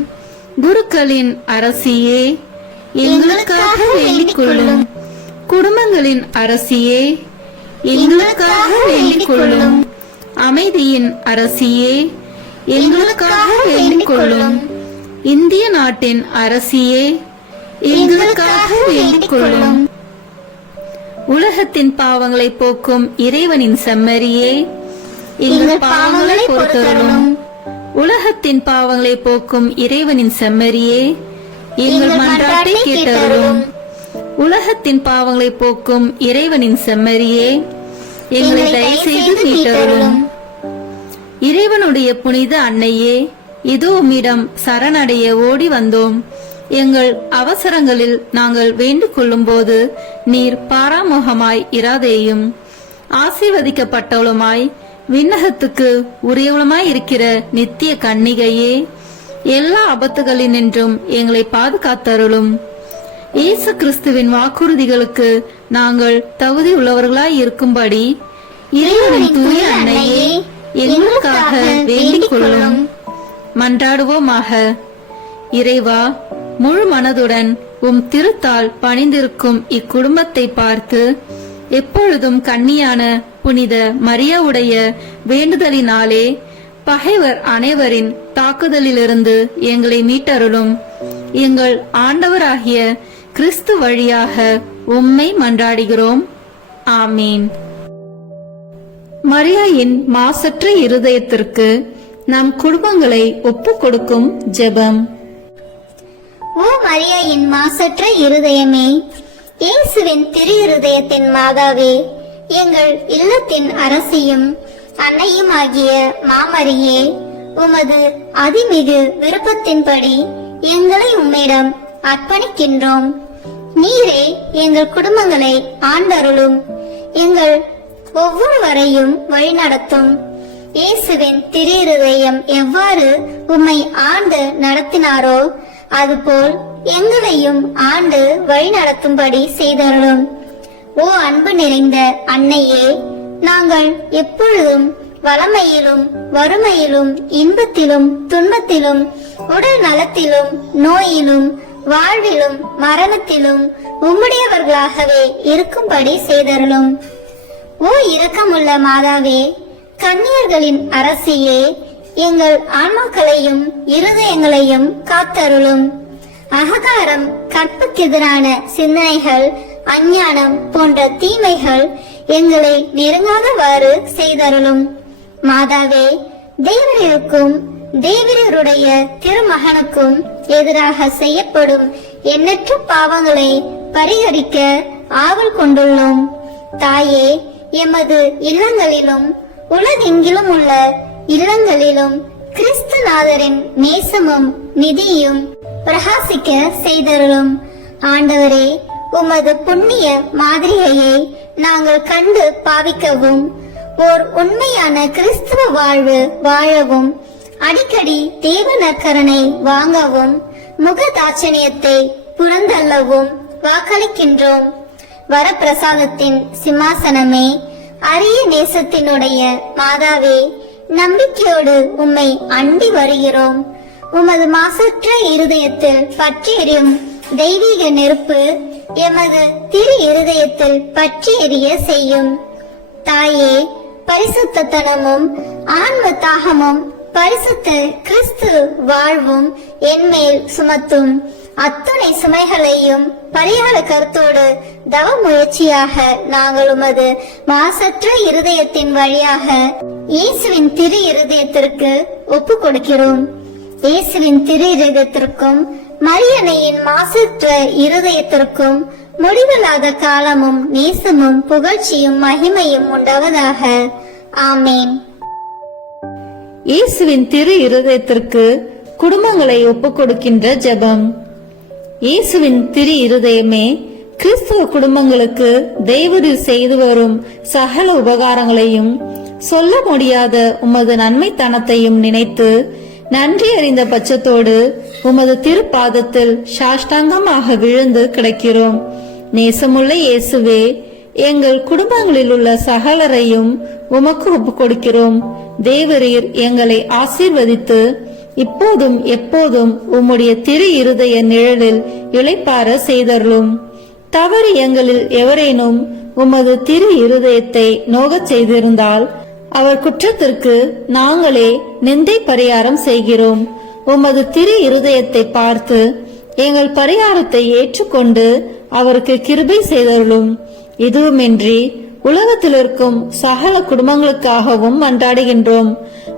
குருக்களின் அரசியே, எங்களுக்காக வேண்டிக் கொள்ளும். குடும்பங்களின் அரசியே, எங்களுக்காக வேண்டிக் கொள்ளும். அமைதியின் அரசியே, எங்களுக்காக வேண்டிக் கொள்ளும். இந்திய நாட்டின் அரசியே, எங்களுக்காக வேண்டிக் கொள்ளும். உலகத்தின் பாவங்களை போக்கும் இறைவனின் செம்மறியே, எங்கள் பாவங்களை பொறுத்தருளும். உலகத்தின் பாவங்களை போக்கும் இறைவனின் செம்மறியே, எங்கள் மன்றாட்டை கேட்டருளும். உலகத்தின் பாவங்களை போக்கும் இறைவனின் செம்மறியே, எங்களை தயவு செய்து மீட்டருளும். இறைவனுடைய புனித அன்னையே, இதோ உம்மிடம் சரணடைய ஓடி வந்தோம். எங்கள் அவசரங்களில் நாங்கள் வேண்டிக் கொள்ளும் போது நீர் பாராமுகமாய் இராதேயும். ஆசீர்வதிக்கப்பட்டவளுமாய் விண்ணகத்துக்கு உரியவளுமாய் இருக்கிற நித்திய கன்னிகையே, எல்லா ஆபத்துகளினின்றும் எங்களை பாதுகாத்தருளும். இயேசு கிறிஸ்துவின் வாக்குறுதிகளுக்கு நாங்கள் தகுதி உள்ளவர்களாய் இருக்கும்படி இறைவனின் தூய அன்னையே எங்களுக்காக வேண்டிக் கொள்ளும். மன்றாடுவோமாக. இறைவா, முழு மனதுடன் திருத்தால் பணிந்திருக்கும் இக்குடும்பத்தை பார்த்து எப்பொழுதும் கன்னியான புனித மரியாவுடைய வேண்டுதலினாலே பகைவர் அனைவரின் தாக்குதலிலிருந்து எங்களை மீட்டருளும். எங்கள் ஆண்டவராகிய கிறிஸ்து வழியாக உம்மை மன்றாடுகிறோம். ஆமீன். மரியாயின் மாசற்ற இருதயத்திற்கு நம் குடும்பங்களை ஒப்புக் கொடுக்கும் ஜெபம். ஓ மரியாயின் மாசற்ற இருதயமே, இயேசுவின் திரு இருதயத்தின் மாதாவே, எங்கள் இல்லத்தின் அரசியும் அன்னையும் ஆகிய மாமரியே, உமது அதிமிகு விருப்பத்தின்படி எங்களை உம்மிடம் அர்ப்பணிக்கின்றோம். நீரே எங்கள் குடும்பங்களை ஆண்டருளும், எங்கள் ஒவ்வொருவரையும் வழிநடத்தும். இயேசுவின் திரு இருதயம் எவ்வாறு உம்மை ஆண்டு நடத்தினாரோ அதுபோல் எங்களையும் ஆண்டு வழி நடத்தும்படி செய்தருளும். ஓ அன்பு நிறைந்த அன்னையே, நாங்கள் எப்பொழுதும் வளமையிலும் வறுமையிலும் இன்பத்திலும் துன்பத்திலும் உடல் நலத்திலும் நோயிலும் வாழ்விலும் மரணத்திலும் உம்முடையவர்களாகவே இருக்கும்படி செய்தருளும். ஓ இரக்கமுள்ள மாதாவே, கன்னியர்களின் அரசியே, எங்கள் ஆன்மாக்களையும் இருதயங்களையும் காத்தருளும். அகங்காரம், கற்புக்கெதிரான சிந்தனைகள், அஞ்ஞானம் போன்ற தீமைகள் எங்களை நெருங்காதவாறு செய்தருளும். மாதாவே, தேவருக்கும் தேவருடைய திருமகனுக்கும் எதிராக செய்யப்படும் எண்ணற்ற பாவங்களை பரிகரிக்க ஆவல் கொண்டுள்ளோம். தாயே, எமது இல்லங்களிலும் உலகெங்கிலும் உள்ள இல்லங்களிலும் கிறிஸ்துநாதரின் நேசமும் நிதியும் பிரகாசிக்க செய்தருளும். ஆண்டவரே, உமது புண்ணிய மாதிரியை நாங்கள் கண்டு பாவிக்கவும், ஓர் உண்மையான கிறிஸ்துவ வாழ்வு வாழவும், அடிக்கடி தேவ நற்கரனை வாங்கவும், முகதாட்சணியத்தை புறந்தள்ளவும் வாக்களிக்கின்றோம். வரப்பிரசாதத்தின் சிம்மாசனமே, அரிய நேசத்தினுடைய மாதாவே, நம்பிக்கையோடு உம்மை அண்டி வருகிறோம். உமது மாசற்ற இருதயத்தில் பற்றி எரியும் தெய்வீக நெருப்பு எமது திரு இருதயத்தில் பற்றி எரிய செய்யும். தாயே, பரிசுத்தனமும் ஆன்ம தாகமும் பரிசுத்த கிறிஸ்து வாழ்வும் என்மேல் சுமத்தும். அத்துணை சுமைகளையும் பரிகார கருத்தோடு தவ முயற்சியாக நாங்கள் உமது மாசற்ற இருதயத்தின் வழியாக இயேசுவின் திரு இருதயத்திற்கு ஒப்பு கொடுக்கிறோம். இயேசுவின் திரு இருதயத்திற்கும் மரியன்னையின் மாசற்ற இருதயத்திற்கும் முடிவில்லாத காலமும் நேசமும் புகழ்ச்சியும் மகிமையும் உண்டாவதாக. ஆமேன். இயேசுவின் திரு இருதயத்திற்கு குடும்பங்களை ஒப்புக் கொடுக்கின்ற ஜெபம். இயேசுவின் திரு இருதயமே, கிறிஸ்துவ குடும்பங்களுக்கு தேவரீர் செய்து வரும் சகல உபகாரங்களையும் சொல்ல முடியாத உமது நன்மைத்தனத்தையும் நினைத்து நன்றி அறிந்த பட்சத்தோடு உமது திருப்பாதத்தில் சாஷ்டாங்கமாக விழுந்து கிடக்கிறோம். நேசமுள்ள இயேசுவே, எங்கள் குடும்பங்களில் உள்ள சகலரையும் உமக்கு ஒப்புக் கொடுக்கிறோம். தேவரீர் எங்களை ஆசீர்வதித்து இப்போதும் எப்போதும் உம்முடைய திரு இருதய நிழலில் இளைப்பார செய்தருளும். தவறு எங்களில் எவரேனும் உமது திரு இருதயத்தை நோகச் செய்திருந்தால் அவர் குற்றத்திற்கு நாங்களே நிந்தை பரிகாரம் செய்கிறோம். உமது திரு இருதயத்தை பார்த்து எங்கள் பரிகாரத்தை ஏற்றுக்கொண்டு அவருக்கு கிருபை செய்தருளும். இதுவுமின்றி உலகத்தில் இருக்கும் சகல குடும்பங்களுக்காகவும் மன்றாடுகின்றோம்.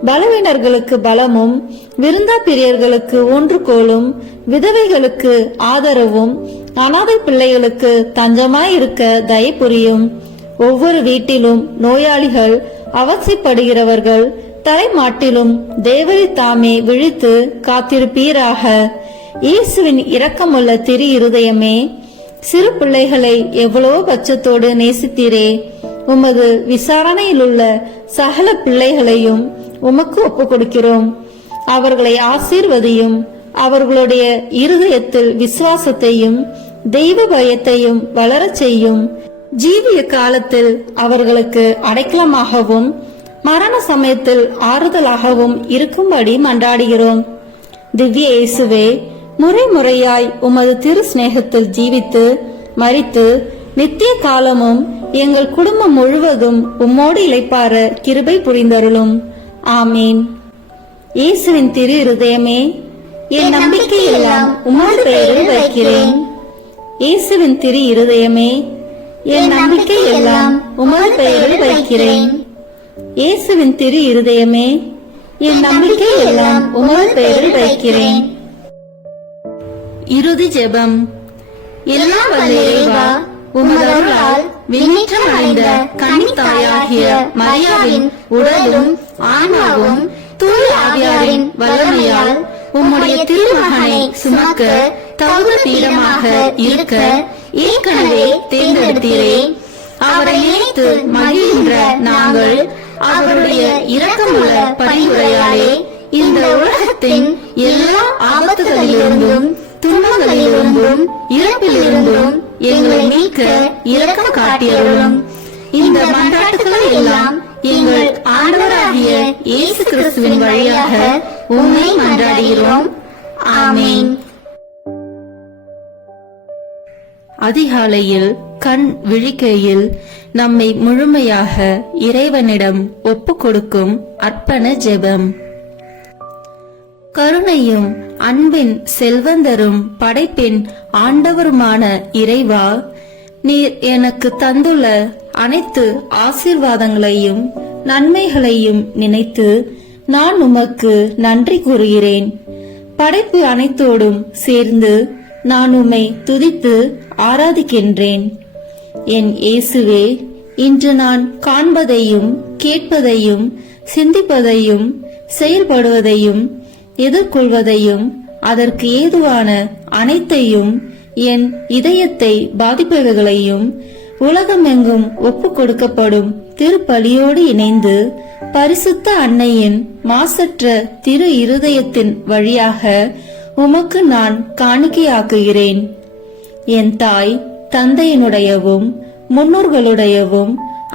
பலவீனர்களுக்கு பலமும், விருந்தா பிரியர்களுக்கு ஊன்றுகோலும், விதவைகளுக்கு ஆதரவும், அனாதை பிள்ளைகளுக்கு தஞ்சமாயிருக்க தயை புரியும். ஒவ்வொரு வீட்டிலும் நோயாளிகள், அவசியப்படுகிறவர்கள் தலைமாட்டிலும் தேவரி தாமே விழித்து காத்திருப்பீராக. இயேசுவின் இரக்கமுள்ள திரு இருதயமே, சிறு பிள்ளைகளை எவ்வளோ பட்சத்தோடு நேசித்தீரே. உமது விசாரணையில் உள்ள சகல பிள்ளைகளையும் உமக்கு ஒப்புக் கொடுக்கிறோம். அவர்களை ஆசீர்வதியும். அவர்களுடைய இருதயத்தில் விசுவாசத்தையும் தெய்வ பயத்தையும் வளரச் செய்யும். ஜீவிய காலத்தில் அவர்களுக்கு அடைக்கலமாகவும் மரண சமயத்தில் ஆறுதலாகவும் இருக்கும்படி மன்றாடுகிறோம். திவ்ய இயேசுவே, முறை முறையாய் உமது திரு சிநேகத்தில் ஜீவித்து மரித்து நித்திய காலமும் எங்கள் குடும்பம் முழுவதும் உம்மோடு இளைப்பாற கிருபை புரிந்தருளும். ஆமீன். இயேசுவின் திரு இருதயமே, என் நம்பிக்கை எல்லாம் உமது பெயரில் வைக்கிறேன். இயேசுவின் திரு இருதயமே, என் நம்பிக்கை எல்லாம் உமது பெயரில் வைக்கிறேன். இயேசுவின் திரு இருதயமே, என் நம்பிக்கை எல்லாம் உமது பெயரில் வைக்கிறேன். இறுதி ஜெபம். எல்லாம் வல்ல இறைவா, உமது அருளால் விண்ணேற்றம் அடைந்த கன்னித்தாயாகிய மரியாவின் உடலும் ஆன்மாவும் தூய ஆவியாரின் வல்லமையால் உம்முடைய திருமகனை சுமக்க தகுந்த பீடமாக இருக்க ஏற்கனவே தேர்ந்தெடுத்தீரே. அவரை நினைத்து மகிழ்கின்ற நாங்கள் அவருடைய இரக்கமுள்ள பரிந்துரையாலே இந்த உலகத்தின் எல்லா ஆபத்துகளிலிருந்தும் துன்பங்களிலிருந்தும் இறப்பிலிருந்தும் எங்களை மீட்க இரக்கம் காட்டியருளும். இந்த மன்றாட்டுகளை எல்லாம் எங்கள் ஆண்டவராகிய இயேசு கிறிஸ்துவின் வழியாக உம்மை மன்றாடுகிறோம். ஆமீன். அதிகாலையில் கண் விழிக்கையில் நம்மை முழுமையாக இறைவனிடம் ஒப்புக் கொடுக்கும் அர்ப்பண ஜெபம். கருணையும் அன்பின் செல்வந்தரும் படைப்பின் ஆண்டவருமான இறைவா, நீர் எனக்கு தந்துள்ள அனைத்து ஆசீர்வாதங்களையும் நன்மைகளையும் நினைத்து நான் உமக்கு நன்றி கூறுகிறேன். படைப்பு அனைத்தோடும் சேர்ந்து நான் உம்மை துதித்து ஆராதிக்கின்றேன். என் இயேசுவே, இன்று நான் காண்பதையும் கேட்பதையும் சிந்திப்பதையும் செயல்படுவதையும் எதிர்கொள்வதையும் அதற்கு ஏதுவான அனைத்தையும் என் இதயத்தை பாதிப்பவைகளையும் உலகமெங்கும் ஒப்புக் கொடுக்கப்படும் திருப்பலியோடு இணைந்து பரிசுத்த அன்னையின் மாசற்ற திரு இருதயத்தின் வழியாக உமக்கு நான் காணிக்கையாக்குகிறேன். என் தாய் தந்தையினுடையவும் முன்னோர்களுடையவும்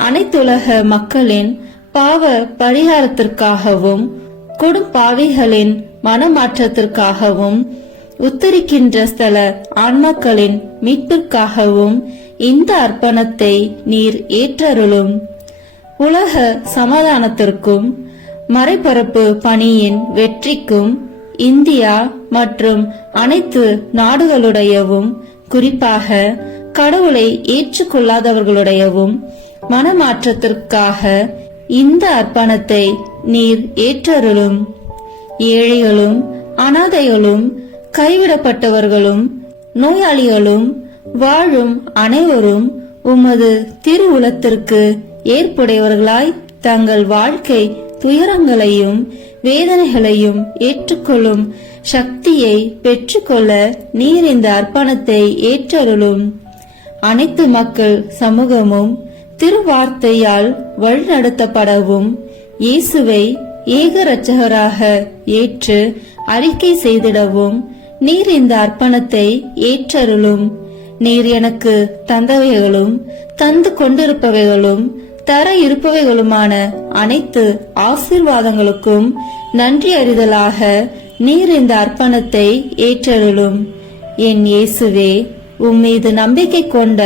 அனைத்துலக மக்களின் பாவ பரிகாரத்திற்காகவும் கொடும்பாவிகளின் மனமாற்றத்திற்காகவும் உத்தரிக்கின்ற ஸ்தல ஆன்மாக்களின் மீட்பிற்காகவும் இந்த அர்ப்பணத்தை நீர் ஏற்றருளும். உலக சமாதானத்திற்கும் மறைபரப்பு பணியின் வெற்றிக்கும் இந்தியா மற்றும் அனைத்து நாடுகளுடையவும் குறிப்பாக கடவுளை ஏற்றுக்கொள்ளாதவர்களுடையவும் மனமாற்றத்திற்காக இந்த அர்ப்பணத்தை நீர் ஏற்றருளும். ஏழைகளும் அனாதைகளும் கைவிடப்பட்டவர்களும் நோயாளிகளும் வாழும் அனைவரும் உமது திருவுளத்திற்கு ஏற்புடையவர்களாய் தங்கள் வாழ்க்கை துயரங்களையும் வேதனைகளையும் ஏற்றுக்கொள்ளும் சக்தியை பெற்றுக்கொள்ள நீர் இந்த அர்ப்பணத்தை ஏற்றருளும். அனைத்து மக்கள் சமூகமும் திருவார்த்தையால் வழிநடத்தப்படவும் இயேசுவை ஏக இரட்சகராக ஏற்று அறிக்கை செய்திடவும் நீர் இந்த அர்ப்பணத்தை ஏற்றருளும். நீர் எனக்கு தந்தவைகளும் தந்து கொண்டிருப்பவைகளும் தர இருப்பவைகளுமான அனைத்து ஆசீர்வாதங்களுக்கும் நன்றி அறிதலாக நீர் இந்த அர்ப்பணத்தை ஏற்றருளும். என் இயேசுவே, உம்மீது நம்பிக்கை கொண்ட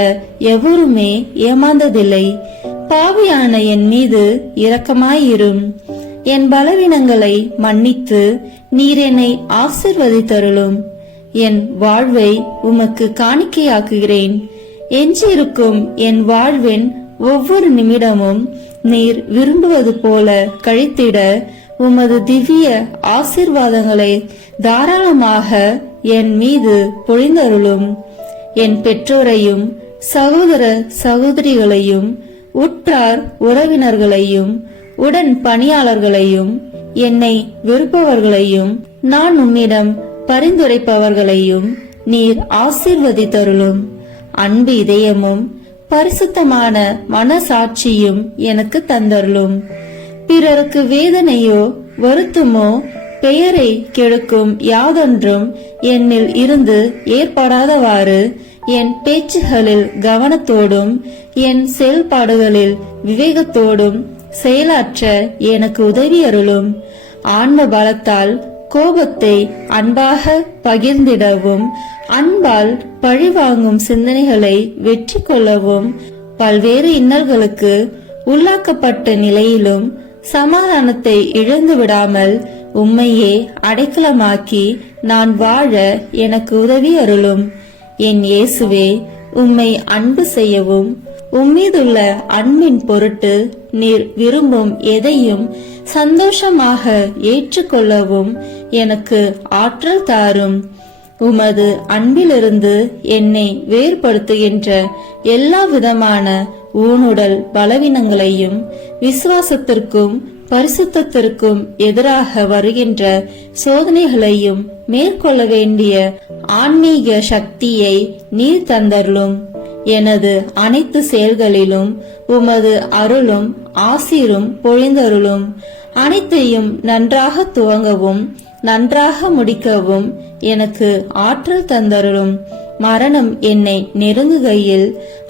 எவருமே ஏமாந்ததில்லை. பாவியான என் மீது இரக்கமாயிரும். என் பலவீனங்களை மன்னித்து நீர் என்னை ஆசீர்வதித்தருளும். என் வாழ்வை உமக்கு காணிக்கையாக்குகிறேன். எஞ்சியிருக்கும் என் வாழ்வின் ஒவ்வொரு நிமிடமும் நீர் விரும்புவது போல கழித்திட உமது திவ்ய ஆசீர்வாதங்களை தாராளமாக என் மீது பொழிந்தருளும். என் பெற்றோரையும் சகோதர சகோதரிகளையும் உற்றார் உறவினர்களையும் உடன் பணியாளர்களையும் என்னை வெறுப்பவர்களையும் நான் உம்மிடம் பரிந்துரைப்பவர்களையும் நீர் ஆசீர்வதித்தருளும். அன்பு இதயமும் பரிசுத்தமான மனசாட்சியும் எனக்கு தந்தருளும். பிறருக்கு வேதனையோ வருத்தமோ பெயரை கெடுக்கும் யாதொன்றும் என்னில் இருந்து ஏற்படாதவாறு என் பேச்சுகளில் கவனத்தோடும் என் செயல்பாடுகளில் விவேகத்தோடும் செயலாற்ற எனக்கு உதவி அருளும். ஆன்ம பலத்தால் கோபத்தை அன்பாக பகிர்ந்திடவும் அன்பால் பழிவாங்கும் சிந்தனைகளை வெற்றி கொள்ளவும் பல்வேறு இன்னல்களுக்கு உள்ளாக்கப்பட்ட நிலையிலும் சமாதானத்தை இழந்து விடாமல் உம்மையே அடைக்கலமாக்கி நான் வாழ எனக்கு உதவி அருளும். என் இயேசுவே, உம்மை அன்பு செய்யவும் உம்மீதுள்ள அன்பின் பொருட்டு நீர் விரும்பும் எதையும் சந்தோஷமாக ஏற்றுக்கொள்ளவும் எனக்கு ஆற்றல் தாரும். உமது அன்பிலிருந்து என்னை வேறுபடுத்துகின்ற எல்லா விதமான ஊனுடல் பலவீனங்களையும் விசுவாசத்திற்கும் பரிசுத்தத்திற்கும் எதிராக வருகின்ற சோதனைகளையும் மேற்கொள்ள வேண்டிய ஆன்மீக சக்தியை நீர் தந்தருளும். எனது அனைத்து செயல்களிலும் உமது அருளும் ஆசீரும் பொழிந்தருளும். அனைத்தையும் நன்றாக துவங்கவும் நன்றாக முடிக்கவும் எனக்கு ஆற்றல் தந்தருளும். மரணம் என்னை நெருங்குகையில்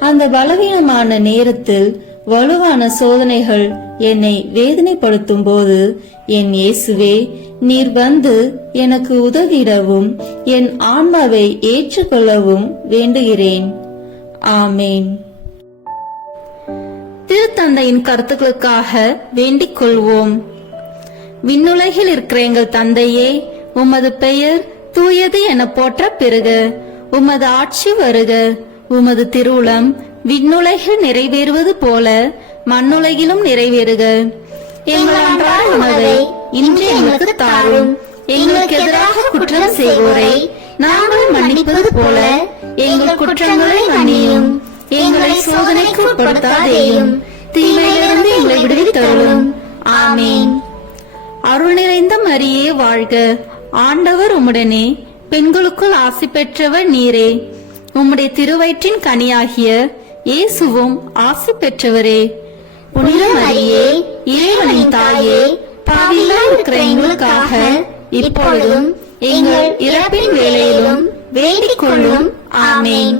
அந்த பலவீனமான நேரத்தில் வலுவான சோதனைகள் என்னை வேதனைப்படுத்தும் போது என் இயேசுவே, நீர் வந்து எனக்கு உதவிடவும் என் ஆன்மாவை ஏற்றுக்கொள்ளவும் வேண்டுகிறேன். ஆமேன். திருத்தந்தையின் கருத்துக்களுக்காக வேண்டிக் கொள்வோம். விண்ணுலகில் இருக்கிற எங்கள் தந்தையே, உமது பெயர் தூயது என போற்ற பெறுக. உமது ஆட்சி வருக. உமது திருவுளம் விண்ணுலகில் நிறைவேறுவது போல மண்ணுலகிலும் நிறைவேறுக. எங்கள் அன்றாட உணவை இன்று எங்களுக்கு தாரும். எங்களுக்கு எதிராக குற்றம் செய்வோரை நாங்கள் மன்னிப்பது போல எங்கள் குற்றங்களை மன்னியும். எங்களை சோதனைக்கு உட்படுத்தாதேயும், தீமையிலிருந்து எங்களை விடுவித்தருளும். ஆமேன். அருள் நிறைந்த மரியே வாழ்க. ஆண்டவர் உம்முடனே, பெண்களுக்குள் ஆசி பெற்றவர் நீரே. உம்முடைய திருவயிற்றின் கனியாகிய இயேசுவும் ஆசி பெற்றவரே. புனித மரியே, இறைவனின் தாயே, பாவிகளாய் இருக்கிற எங்களுக்காக இப்பொழுதும் எங்கள் இறப்பின் வேளையிலும் வேண்டிக் கொள்ளும். ஆமேன்.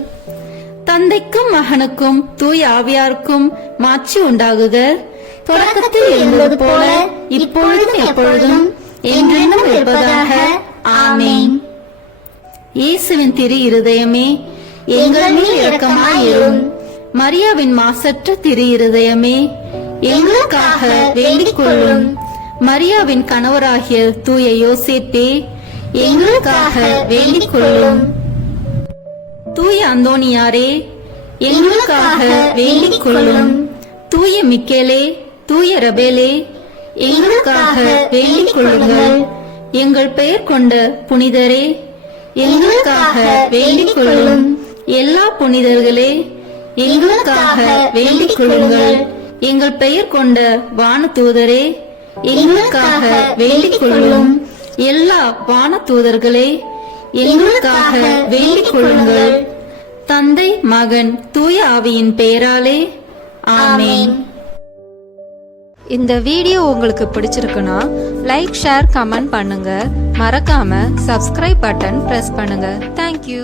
தந்தைக்கும் மகனுக்கும் தூய ஆவியாருக்கும் மாட்சி உண்டாகுக. தொடக்கத்தில் இருந்தது போல இப்பொழுதும் எப்பொழுதும் என்றென்றும் இருப்பதாக. ஆமேன். இயேசுவின் திரு இருதயமே, எங்கள் மேல் இரக்கமாயிரும். மரியாவின் மாசற்ற திரு இருதயமே, எங்களுக்காக வேண்டிக் கொள்ளும். மரியாவின் கணவராகிய தூய யோசேப்பே, எங்களுக்காக வேண்டிக் கொள்ளும். தூய அந்தோனியாரே, எங்களுக்காக வேண்டிக் கொள்ளும். தூய மிக்கேலே, தூய ரபேலே, எங்களுக்காக வேண்டிக் கொள்ளுங்கள். எங்கள் பெயர் கொண்ட புனிதரே, எங்களுக்காக வேண்டிக் கொள்ளும். எல்லா புனிதர்களே, எங்களுக்காக வேண்டிக் கொள்ளுங்கள். எங்கள் பெயர் கொண்ட வானதூதரே, எங்களுக்காக வேண்டிக் கொள்ளும். எல்லா வானதூதர்களே, எங்களுக்காக வேண்டிக் கொள்ளுங்கள். தந்தை, மகன், தூய ஆவியின் பெயராலே. ஆமேன். இந்த வீடியோ உங்களுக்கு பிடிச்சிருக்குன்னா லைக், ஷேர், கமெண்ட் பண்ணுங்க. மறக்காம சப்ஸ்கிரைப் பட்டன் பிரஸ் பண்ணுங்க. தேங்க்யூ.